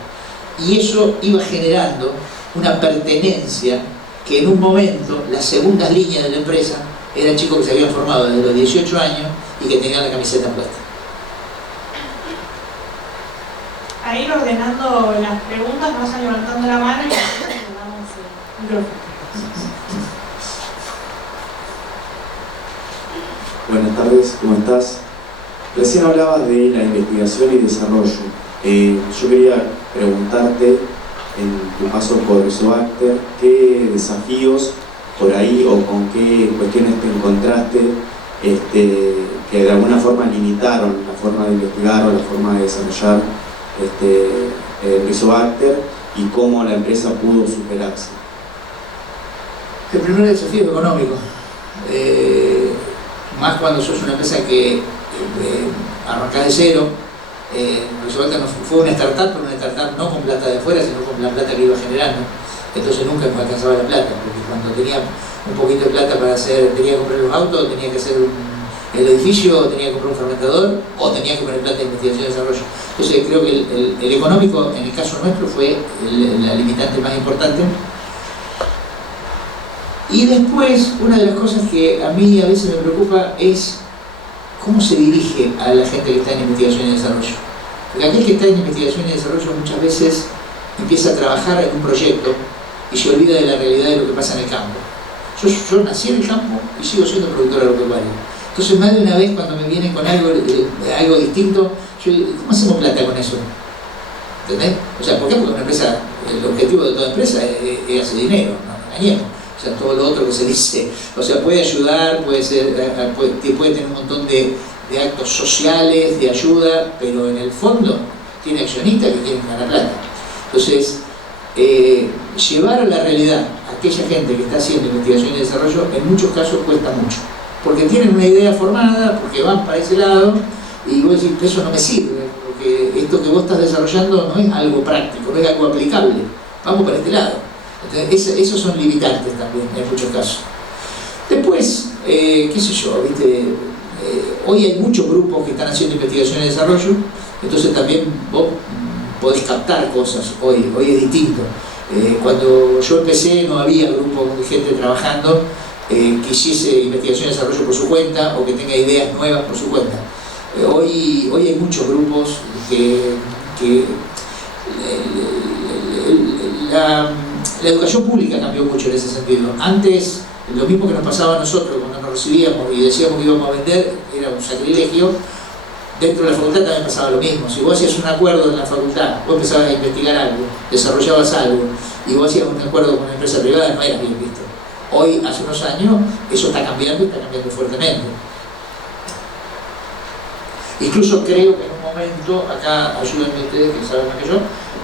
Y eso iba generando una pertenencia que en un momento, las segundas líneas de la empresa eran chicos que se habían formado desde los 18 años y que tenían la camiseta puesta. A ir ordenando las preguntas, vayan levantando la mano y nosotros le damos el micrófono. Buenas tardes, ¿cómo estás? Recién hablabas de la investigación y desarrollo. Yo quería preguntarte, en tu paso por Rizobacter, ¿qué desafíos por ahí o con qué cuestiones te encontraste que de alguna forma limitaron la forma de investigar o la forma de desarrollar Rizobacter y cómo la empresa pudo superarse? El primer desafío es económico. Más cuando sos una empresa que arrancás de cero. Rizobacter fue una startup, pero una startup no con plata de afuera, sino con la plata que iba generando. Entonces nunca me alcanzaba la plata, porque cuando tenía un poquito de plata para hacer, tenía que comprar los autos, tenía que hacer el edificio, tenía que comprar un fermentador, o tenía que poner plata de investigación y desarrollo. Entonces creo que el económico, en el caso nuestro, fue la limitante más importante. Y después, una de las cosas que a mí a veces me preocupa es cómo se dirige a la gente que está en investigación y desarrollo. Porque aquel que está en investigación y desarrollo muchas veces empieza a trabajar en un proyecto y se olvida de la realidad de lo que pasa en el campo. Yo nací en el campo y sigo siendo productor agropecuario. Entonces más de una vez cuando me vienen con algo distinto, yo digo, ¿cómo hacemos plata con eso? ¿Entendés? O sea, ¿por qué? Porque una empresa, el objetivo de toda empresa es hacer dinero, no nos engañemos. O sea, todo lo otro que se dice, o sea, puede ayudar, puede tener un montón de actos sociales, de ayuda, pero en el fondo tiene accionistas que quieren ganar plata. Entonces, llevar a la realidad a aquella gente que está haciendo investigación y desarrollo, en muchos casos cuesta mucho, porque tienen una idea formada, porque van para ese lado, y vos decís, eso no me sirve, porque esto que vos estás desarrollando no es algo práctico, no es algo aplicable, vamos para este lado. Entonces, esos son limitantes también en muchos casos. Después, qué sé yo, ¿viste? Hoy hay muchos grupos que están haciendo investigación y desarrollo, entonces también vos podés captar cosas, hoy es distinto. Cuando yo empecé no había grupos de gente trabajando que hiciese investigación y desarrollo por su cuenta o que tenga ideas nuevas por su cuenta. Hoy hay muchos grupos que la educación pública cambió mucho en ese sentido. Antes, lo mismo que nos pasaba a nosotros cuando nos recibíamos y decíamos que íbamos a vender, era un sacrilegio. Dentro de la facultad también pasaba lo mismo. Si vos hacías un acuerdo en la facultad, vos empezabas a investigar algo, desarrollabas algo, y vos hacías un acuerdo con una empresa privada, no eras bien visto. Hoy, hace unos años, eso está cambiando y está cambiando fuertemente. Incluso creo que en un momento, acá ayúdenme ustedes que saben más que yo,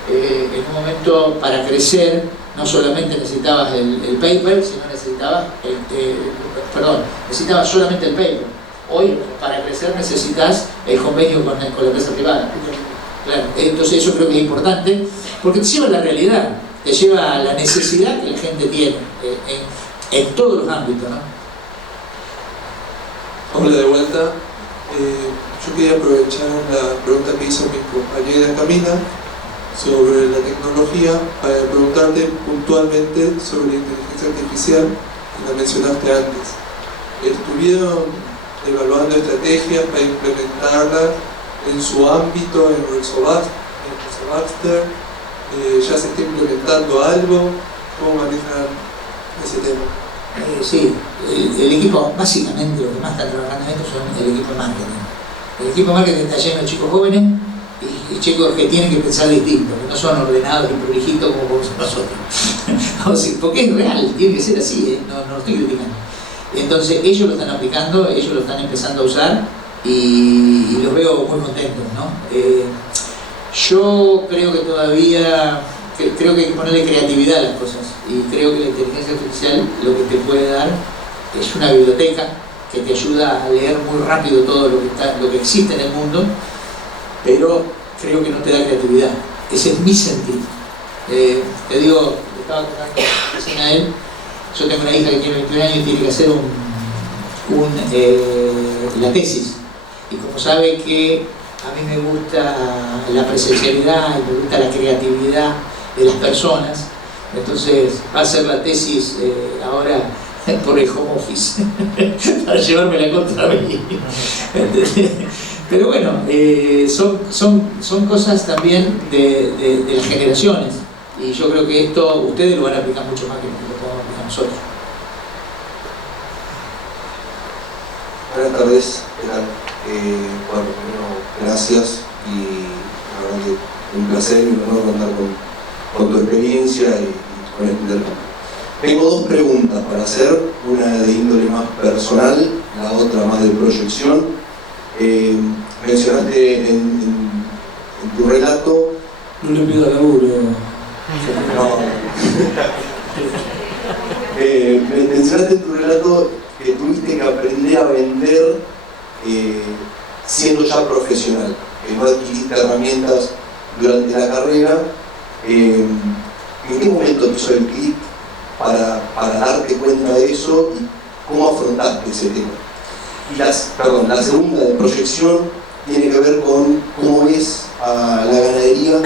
en un momento para crecer no solamente necesitabas el paper, sino necesitabas solamente el paper. Hoy, para crecer, necesitas el convenio con la empresa privada. Claro. Entonces eso creo que es importante, porque te lleva a la realidad, te lleva a la necesidad que la gente tiene en todos los ámbitos, ¿no? Hola de vuelta. Yo quería aprovechar la pregunta que hizo mi compañera Camila sobre la tecnología para preguntarte puntualmente sobre la inteligencia artificial, que la mencionaste antes. ¿Estuvieron evaluando estrategias para implementarla en su ámbito, en Rizobacter? ¿Ya se está implementando algo? ¿Cómo manejan ese tema? Sí, el equipo, básicamente lo que más está trabajando en esto son el equipo de marketing. El equipo de marketing está lleno de chicos jóvenes y chicos que tienen que pensar distinto, que no son ordenados y prolijitos como somos nosotros. Porque es real, tiene que ser así, no lo estoy criticando. Entonces ellos lo están aplicando, ellos lo están empezando a usar y los veo muy contentos, ¿no? Yo creo que todavía, creo que hay que ponerle creatividad a las cosas y creo que la inteligencia artificial lo que te puede dar es una biblioteca que te ayuda a leer muy rápido todo lo que existe en el mundo, pero creo que no te da creatividad. Ese es mi sentido. Te digo, le estaba contando recién a él, yo tengo una hija que tiene 21 años y tiene que hacer la tesis. Y como sabe que a mí me gusta la presencialidad y me gusta la creatividad de las personas, entonces va a hacer la tesis ahora por el home office, para llevármela contra mí. Pero bueno, son cosas también de las generaciones, y yo creo que esto ustedes lo van a aplicar mucho más que lo podemos aplicar nosotros. Buenas tardes, ¿qué tal? Bueno, primero, gracias, y la verdad que un placer y un honor contar con tu experiencia y con este intercambio. Tengo dos preguntas para hacer, una de índole más personal, la otra más de proyección. Mencionaste en tu relato... No le pido laburo. No. Mencionaste en tu relato que tuviste que aprender a vender siendo ya profesional, que no adquiriste herramientas durante la carrera. ¿En qué momento te hizo el clic para darte cuenta de eso y cómo afrontaste ese tema? Y la segunda de proyección tiene que ver con cómo ves a la ganadería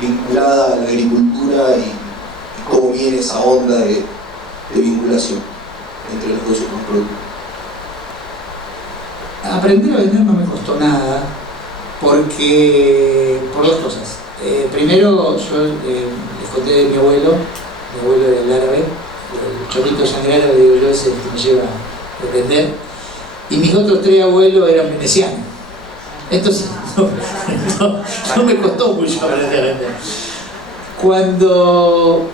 vinculada a la agricultura y cómo viene esa onda de vinculación entre los dos productos. Aprender a vender no me costó nada, por dos cosas. Primero, yo les conté de mi abuelo del árabe, el chorrito de sangre árabe, digo yo, es el que me lleva a vender. Y mis otros tres abuelos eran venecianos. Entonces, no me costó mucho aprender a vender. Cuando,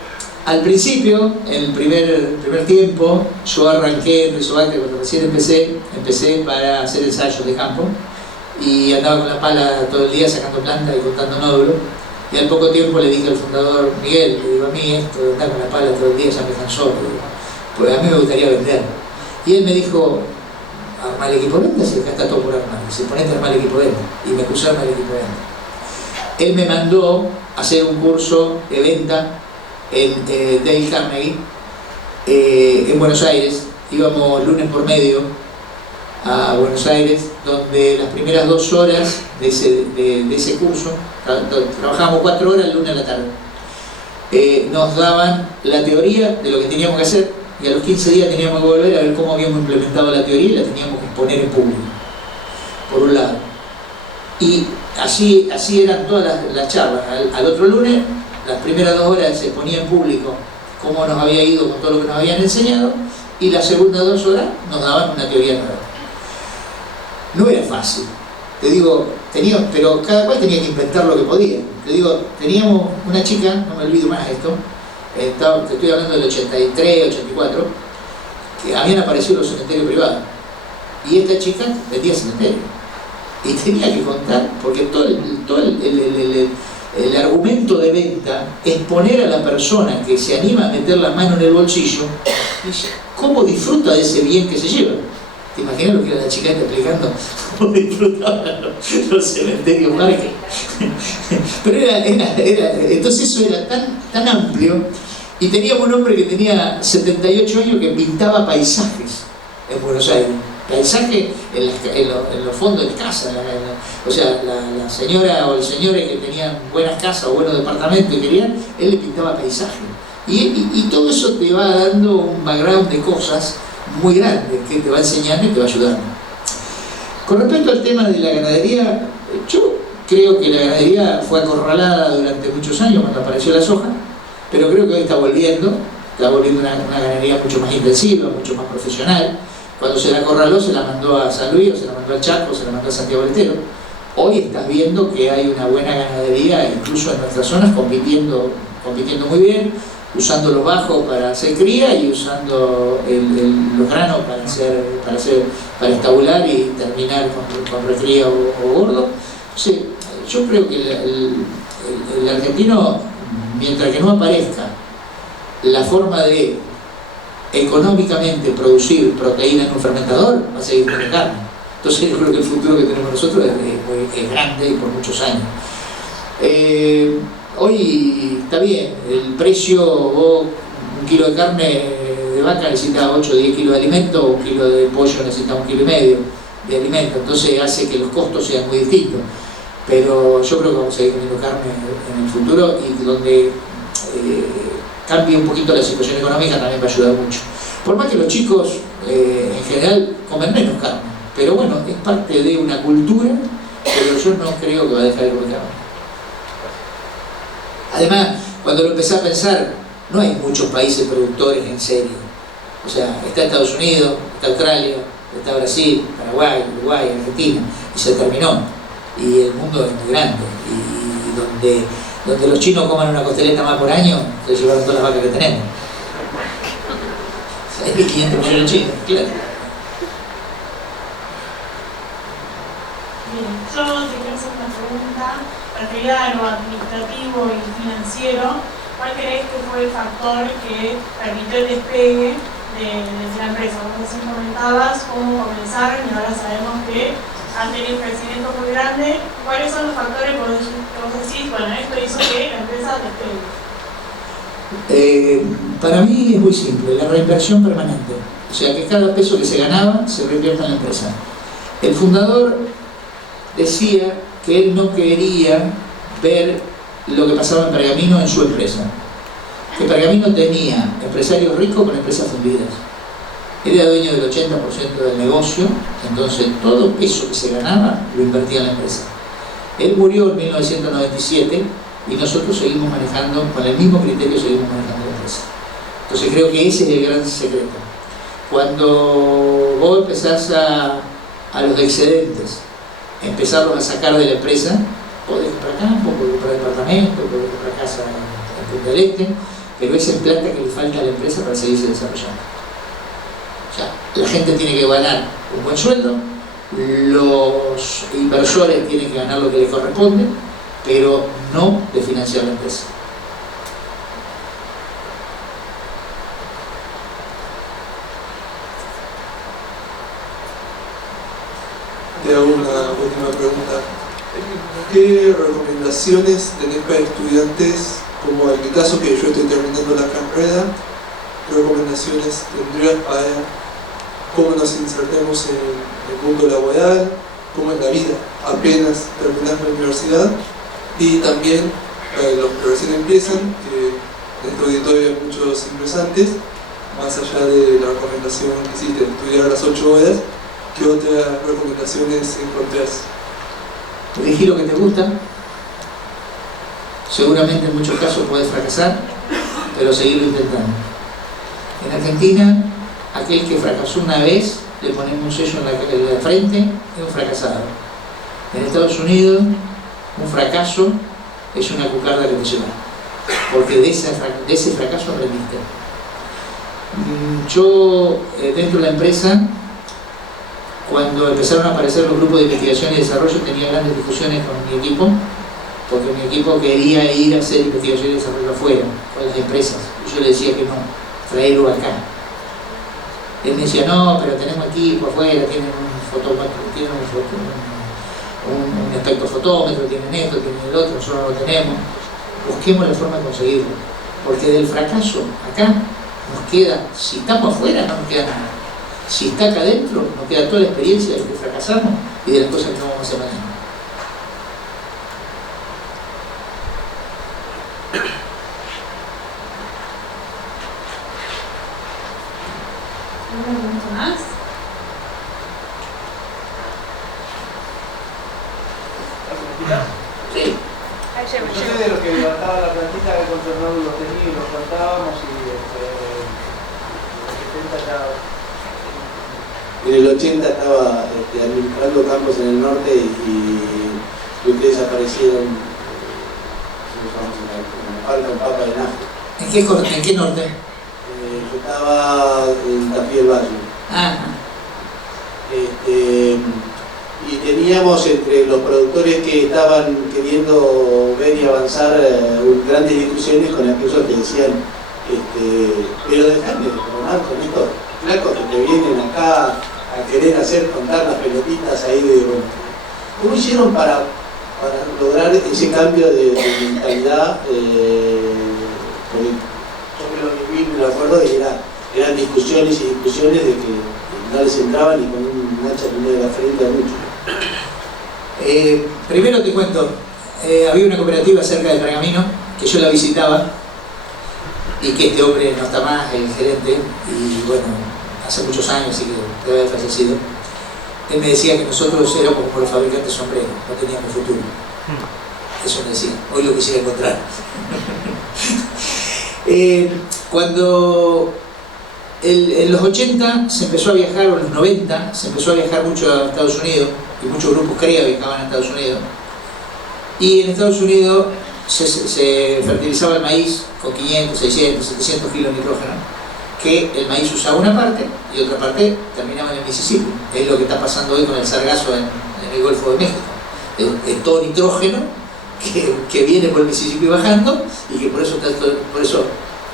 al principio, en el primer tiempo, yo arranqué en Rizobacter, cuando recién empecé para hacer ensayos de campo, y andaba con la pala todo el día sacando planta y cortando nódulos. Y al poco tiempo le dije al fundador Miguel, le digo, a mí esto de andar con la pala todo el día ya me cansó, pues a mí me gustaría vender. Y él me dijo, armar el equipo de venta, si acá está todo por armar, y se ponete a armar el equipo de venta, y me puse a armar el equipo de venta. Él me mandó a hacer un curso de venta en Dale Carnegie, en Buenos Aires. Íbamos lunes por medio a Buenos Aires, donde las primeras 2 horas de ese curso, trabajábamos 4 horas el lunes a la tarde, nos daban la teoría de lo que teníamos que hacer, y a los 15 días teníamos que volver a ver cómo habíamos implementado la teoría y la teníamos que exponer en público, por un lado. Y así eran todas las charlas. Al otro lunes, las primeras 2 horas se exponía en público cómo nos había ido con todo lo que nos habían enseñado, y las segundas 2 horas nos daban una teoría nueva. No era fácil, te digo, pero cada cual tenía que inventar lo que podía. Te digo, teníamos una chica, no me olvido más esto, te estoy hablando del 83, 84, que habían aparecido los cementerios privados, y esta chica vendía cementerio y tenía que contar, porque todo el argumento de venta es poner a la persona que se anima a meter la mano en el bolsillo y cómo disfruta de ese bien que se lleva. ¿Te imaginas lo que era la chica explicando cómo disfrutaban los cementerios parques? Pero entonces eso era tan amplio. Y teníamos un hombre que tenía 78 años que pintaba paisajes en Buenos Aires. Paisajes en los fondos de casa. O sea, la señora o el señor que tenían buenas casas o buenos departamentos y querían, él le pintaba paisajes. Y todo eso te va dando un background de cosas muy grande que te va enseñando y te va ayudando. Con respecto al tema de la ganadería, yo creo que la ganadería fue acorralada durante muchos años cuando apareció la soja, pero creo que hoy está volviendo una ganadería mucho más intensiva, mucho más profesional. Cuando se la acorraló se la mandó a San Luis, o se la mandó al Chaco, se la mandó a Santiago del Estero. Hoy estás viendo que hay una buena ganadería, incluso en nuestras zonas, compitiendo muy bien, usando los bajos para hacer cría y usando los granos para estabular y terminar con recría o gordo. Entonces, yo creo que el argentino, mientras que no aparezca la forma de económicamente producir proteína en un fermentador, va a seguir comiendo carne. Entonces yo creo que el futuro que tenemos nosotros es grande y por muchos años. Hoy está bien, el precio, vos, un kilo de carne de vaca necesita 8 o 10 kilos de alimento, un kilo de pollo necesita 1,5 kilos de alimento, entonces hace que los costos sean muy distintos. Pero yo creo que vamos a seguir comiendo carne en el futuro, y donde cambie un poquito la situación económica también va a ayudar mucho. Por más que los chicos en general comen menos carne, pero bueno, es parte de una cultura, pero yo no creo que va a dejar de comer carne. Además, cuando lo empecé a pensar, no hay muchos países productores en serio. O sea, está Estados Unidos, está Australia, está Brasil, Paraguay, Uruguay, Argentina, y se terminó. Y el mundo es muy grande, y donde los chinos coman una costeleta más por año, se llevaron todas las vacas que tenemos. 6.500 millones de chinos, claro. Bien, yo te quiero hacer una pregunta referida a lo administrativo y financiero. ¿Cuál crees que fue el factor que permitió el despegue de la empresa? Vos recién comentabas cómo comenzaron y ahora sabemos que han tenido un crecimiento muy grande. ¿Cuáles son los factores que vos decís, bueno, esto hizo que la empresa despegue? Para mí es muy simple, la reinversión permanente. O sea, que cada peso que se ganaba se reinvierte en la empresa. El fundador decía que él no quería ver lo que pasaba en Pergamino en su empresa. Que Pergamino tenía empresarios ricos con empresas fundidas. Él era dueño del 80% del negocio, entonces todo peso que se ganaba lo invertía en la empresa. Él murió en 1997 y nosotros seguimos manejando, con el mismo criterio seguimos manejando la empresa. Entonces creo que ese es el gran secreto. Cuando vos empezás a los excedentes, empezarlos a sacar de la empresa, podés comprar campo, podés comprar departamento, podés comprar casa en Punta del Este, pero esa es plata que le falta a la empresa para seguirse desarrollando. O sea, la gente tiene que ganar un buen sueldo, los inversores tienen que ganar lo que les corresponde, pero no de financiar la empresa. Te hago una última pregunta. ¿Qué recomendaciones tenés para estudiantes, como en mi caso que yo estoy terminando la carrera? ¿Qué recomendaciones tendrías para cómo nos insertemos en el mundo laboral, cómo en la vida, apenas terminás la universidad? Y también para los que recién empiezan, que en este auditorio hay muchos ingresantes, más allá de la recomendación que hiciste de estudiar las 8 horas, ¿qué otras recomendaciones encontrás? Elegí lo que te gusta. Seguramente en muchos casos puedes fracasar, pero seguirlo intentando. En Argentina, aquel que fracasó una vez, le ponemos un sello en la frente, es un fracasado. En Estados Unidos, un fracaso es una cucarda que te lleva, porque de ese fracaso aprendiste. Yo, dentro de la empresa, cuando empezaron a aparecer los grupos de investigación y desarrollo, tenía grandes discusiones con mi equipo, porque mi equipo quería ir a hacer investigación y desarrollo afuera, con las empresas. Y yo le decía que no, traerlo acá. Él me decía, no, pero tenemos equipo afuera, tienen un espectrofotómetro, tienen esto, tienen el otro, nosotros no lo tenemos. Busquemos la forma de conseguirlo, porque del fracaso acá nos queda, si estamos afuera no nos queda nada. Si está acá adentro, nos queda toda la experiencia de lo que fracasamos y de las cosas que no vamos a hacer mañana. ¿Alguna pregunta más? Sí. Ayer de los que levantaba la plantita que con Fernando lo tenía y lo plantábamos y en el 80 estaba administrando campos en el norte y ustedes aparecieron en la falta un papa de Najo. ¿En qué norte? Yo estaba en Tafí del Valle. Ah. Y teníamos entre los productores que estaban queriendo ver y avanzar grandes discusiones con aquellos que decían pero dejadme de bromear con estos flacos que te vienen acá a querer contar las pelotitas ahí de broma. ¿Cómo hicieron para lograr ese cambio de mentalidad? Porque yo me lo viví, me lo acuerdo, y eran discusiones y discusiones de que no les entraba ni con un hacha en medio de la frente a muchos. Primero te cuento, había una cooperativa cerca de Pergamino que yo la visitaba y que este hombre no está más, el gerente, y bueno, hace muchos años, así que debe haber fallecido. Él me decía que nosotros éramos como los fabricantes sombreros, no teníamos futuro. Eso me decía, hoy lo quisiera encontrar. Cuando en los 80 se empezó a viajar, o en los 90 se empezó a viajar mucho a Estados Unidos, y muchos grupos CREA viajaban a Estados Unidos, y en Estados Unidos se fertilizaba el maíz con 500, 600, 700 kilos de nitrógeno, que el maíz usaba una parte y otra parte terminaba en el Mississippi. Es lo que está pasando hoy con el sargazo en el Golfo de México. Es todo nitrógeno que viene por el Mississippi bajando, y que por eso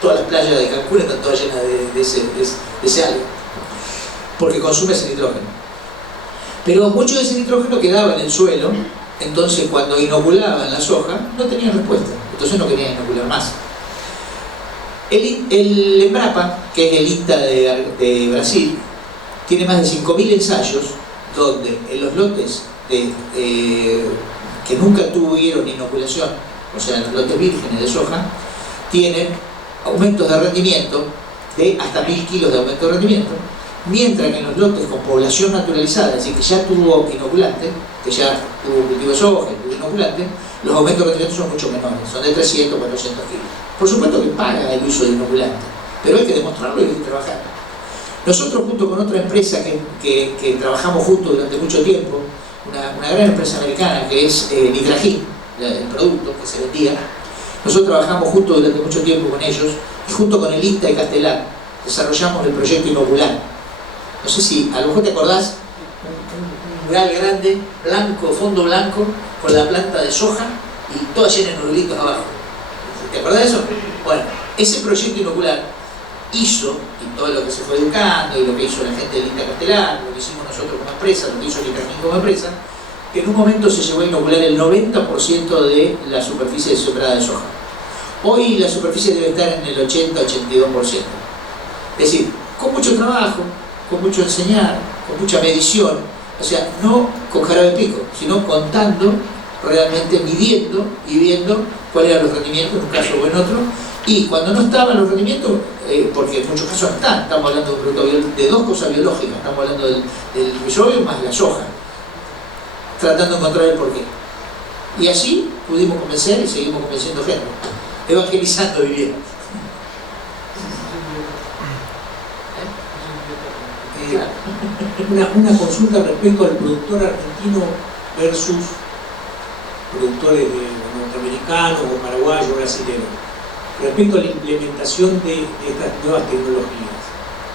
todas las playas de Cancún están todas llenas de ese alga, porque consume ese nitrógeno. Pero mucho de ese nitrógeno quedaba en el suelo, entonces cuando inoculaban la soja no tenían respuesta, entonces no querían inocular más. El Embrapa, que es el INTA de Brasil, tiene más de 5.000 ensayos donde en los lotes que nunca tuvieron inoculación, o sea, los lotes vírgenes de soja, tienen aumentos de rendimiento de hasta 1.000 kilos de aumento de rendimiento, mientras que en los lotes con población naturalizada, es decir, que ya tuvo inoculante, que ya tuvo cultivo de soja, tuvo inoculante, los aumentos de rendimiento son mucho menores, son de 300, 400 kilos. Por supuesto que paga el uso de inoculante, pero hay que demostrarlo y hay que trabajar. Nosotros, junto con otra empresa que trabajamos juntos durante mucho tiempo, una gran empresa americana que es Nitragin, el producto que se vendía, nosotros trabajamos juntos durante mucho tiempo con ellos, y junto con el INTA de Castelar desarrollamos el proyecto inocular. No sé si a lo mejor te acordás, un mural grande, blanco, fondo blanco, con la planta de soja y toda llena de nublitos abajo. ¿Te acordás de eso? Bueno, ese proyecto inocular hizo, y todo lo que se fue educando, y lo que hizo la gente del INTA Castelar, lo que hicimos nosotros como empresa, lo que hizo Nitragin como empresa, que en un momento se llegó a inocular el 90% de la superficie sembrada de soja. Hoy la superficie debe estar en el 80-82%. Es decir, con mucho trabajo, con mucho enseñar, con mucha medición, o sea, no con jarabe pico, sino contando, realmente midiendo y viendo cuáles eran los rendimientos en un caso o en otro, y cuando no estaban los rendimientos, porque en muchos casos no están, estamos hablando de dos cosas biológicas, estamos hablando del rizoio más la soja, tratando de encontrar el porqué. Y así pudimos convencer y seguimos convenciendo gente, evangelizando vivienda. Una consulta respecto al productor argentino versus productores norteamericanos o paraguayos, brasileños, respecto a la implementación de estas nuevas tecnologías.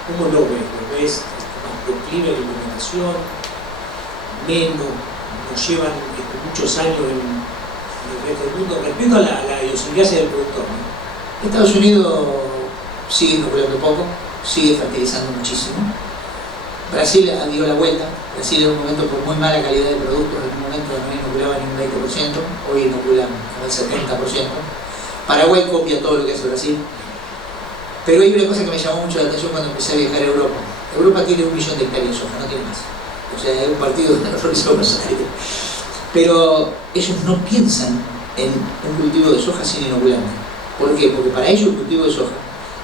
¿Cómo lo ves? ¿Lo ves más proclive a la implementación? ¿Menos? ¿Nos llevan muchos años en el resto del mundo? Respecto a la idiosincrasia del productor, ¿no? Estados Unidos sigue inoculando poco, sigue fertilizando muchísimo. Brasil dio la vuelta. Brasil en un momento por muy mala calidad de productos, en un momento no inoculaba ni un 20%, hoy inoculan el 70%. Paraguay copia todo lo que hace Brasil. Pero hay una cosa que me llamó mucho la atención cuando empecé a viajar a Europa. Europa tiene 1 millón de hectáreas de soja, no tiene más. O sea, es un partido de la provincia de Buenos Aires. Pero ellos no piensan en un cultivo de soja sin inoculante. ¿Por qué? Porque para ellos el cultivo de soja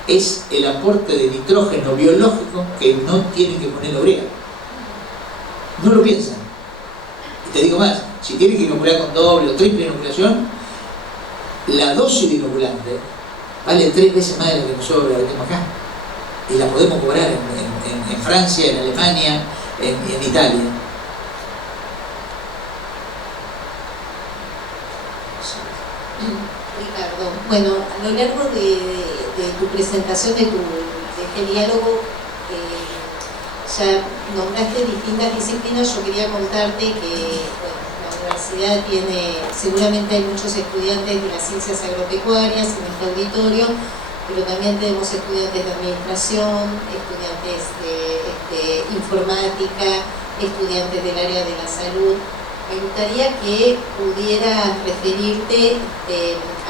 es el aporte de nitrógeno biológico que no tienen que poner la urea. No lo piensan. Y te digo más, si tienen que inocular con doble o triple inoculación, la dosis de inoculante vale 3 veces más de lo que nosotros la vendemos acá. Y la podemos cobrar en Francia, en Alemania, en Italia. Ricardo, bueno, a lo largo de tu presentación, de este diálogo, ya nombraste distintas disciplinas. Yo quería contarte que la universidad tiene, seguramente hay muchos estudiantes de las ciencias agropecuarias en este auditorio, pero también tenemos estudiantes de administración, estudiantes de informática, estudiantes del área de la salud. Me gustaría que pudieras referirte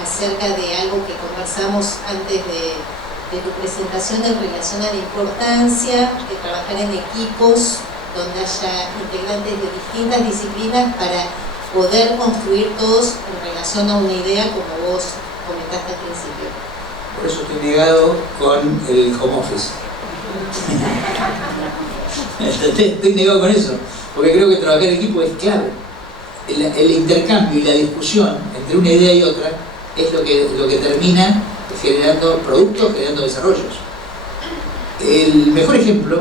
acerca de algo que conversamos antes de tu presentación en relación a la importancia de trabajar en equipos donde haya integrantes de distintas disciplinas para poder construir todos en relación a una idea, como vos comentaste al principio. Por eso estoy negado con el home office. Estoy negado con eso, porque creo que trabajar en equipo es clave. El intercambio y la discusión entre una idea y otra es lo que termina generando productos, generando desarrollos. El mejor ejemplo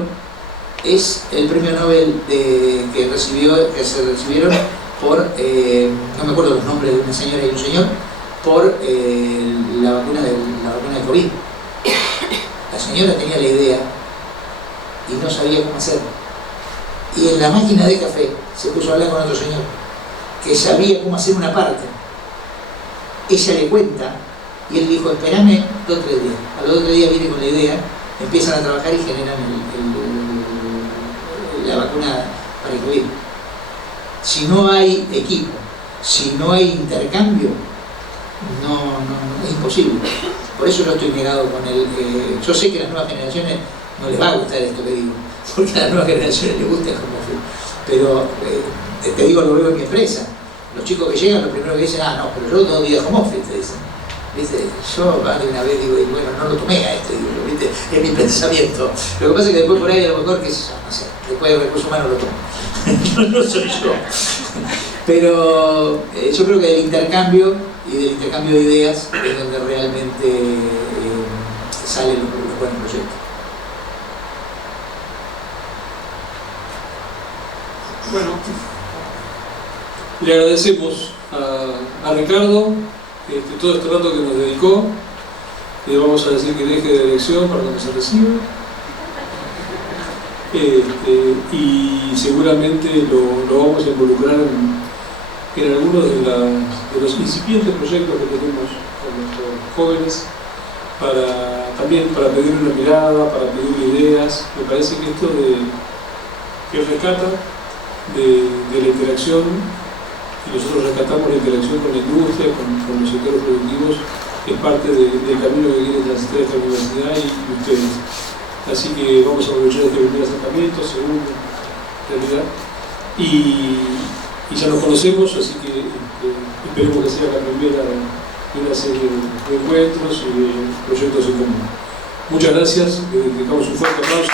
es el premio Nobel que se recibieron por, no me acuerdo los nombres de una señora y un señor, por la vacuna de COVID. La señora tenía la idea y no sabía cómo hacerlo. Y en la máquina de café se puso a hablar con otro señor que sabía cómo hacer una parte. Ella le cuenta y él dijo, espérame 2 o 3 días. A los 2 o 3 días viene con la idea, empiezan a trabajar y generan la vacuna para el COVID. Si no hay equipo, si no hay intercambio, no es imposible. Por eso yo estoy negado con yo sé que a las nuevas generaciones no les va a gustar esto que digo, porque a las nuevas generaciones les gusta el home office. Pero te digo, lo veo en mi empresa. Los chicos que llegan, lo primero que dicen, no, pero yo 2 días home office, te dicen. ¿Viste? Yo una vez digo, bueno, no lo tomé a esto, digo, ¿viste? Es mi pensamiento. Lo que pasa es que después por ahí a lo mejor, qué sé yo, no sé, después de recursos humanos lo tomo. No soy yo. Pero yo creo que del intercambio y del intercambio de ideas es donde realmente salen los buenos proyectos. Bueno, le agradecemos a Ricardo todo este rato que nos dedicó. Le vamos a decir que deje de elección para cuando se reciba. Y seguramente lo vamos a involucrar en algunos de los incipientes proyectos que tenemos con nuestros jóvenes, también para pedir una mirada, para pedir ideas. Me parece que esto que rescata de la interacción, y nosotros rescatamos la interacción con la industria, con los sectores productivos, es parte del camino que quiere transitar esta universidad y ustedes. Así que vamos a aprovechar este primer acercamiento, segundo, realidad, y ya nos conocemos, así que esperemos que sea la primera de una serie de encuentros y de proyectos en común. Muchas gracias, le dedicamos un fuerte aplauso.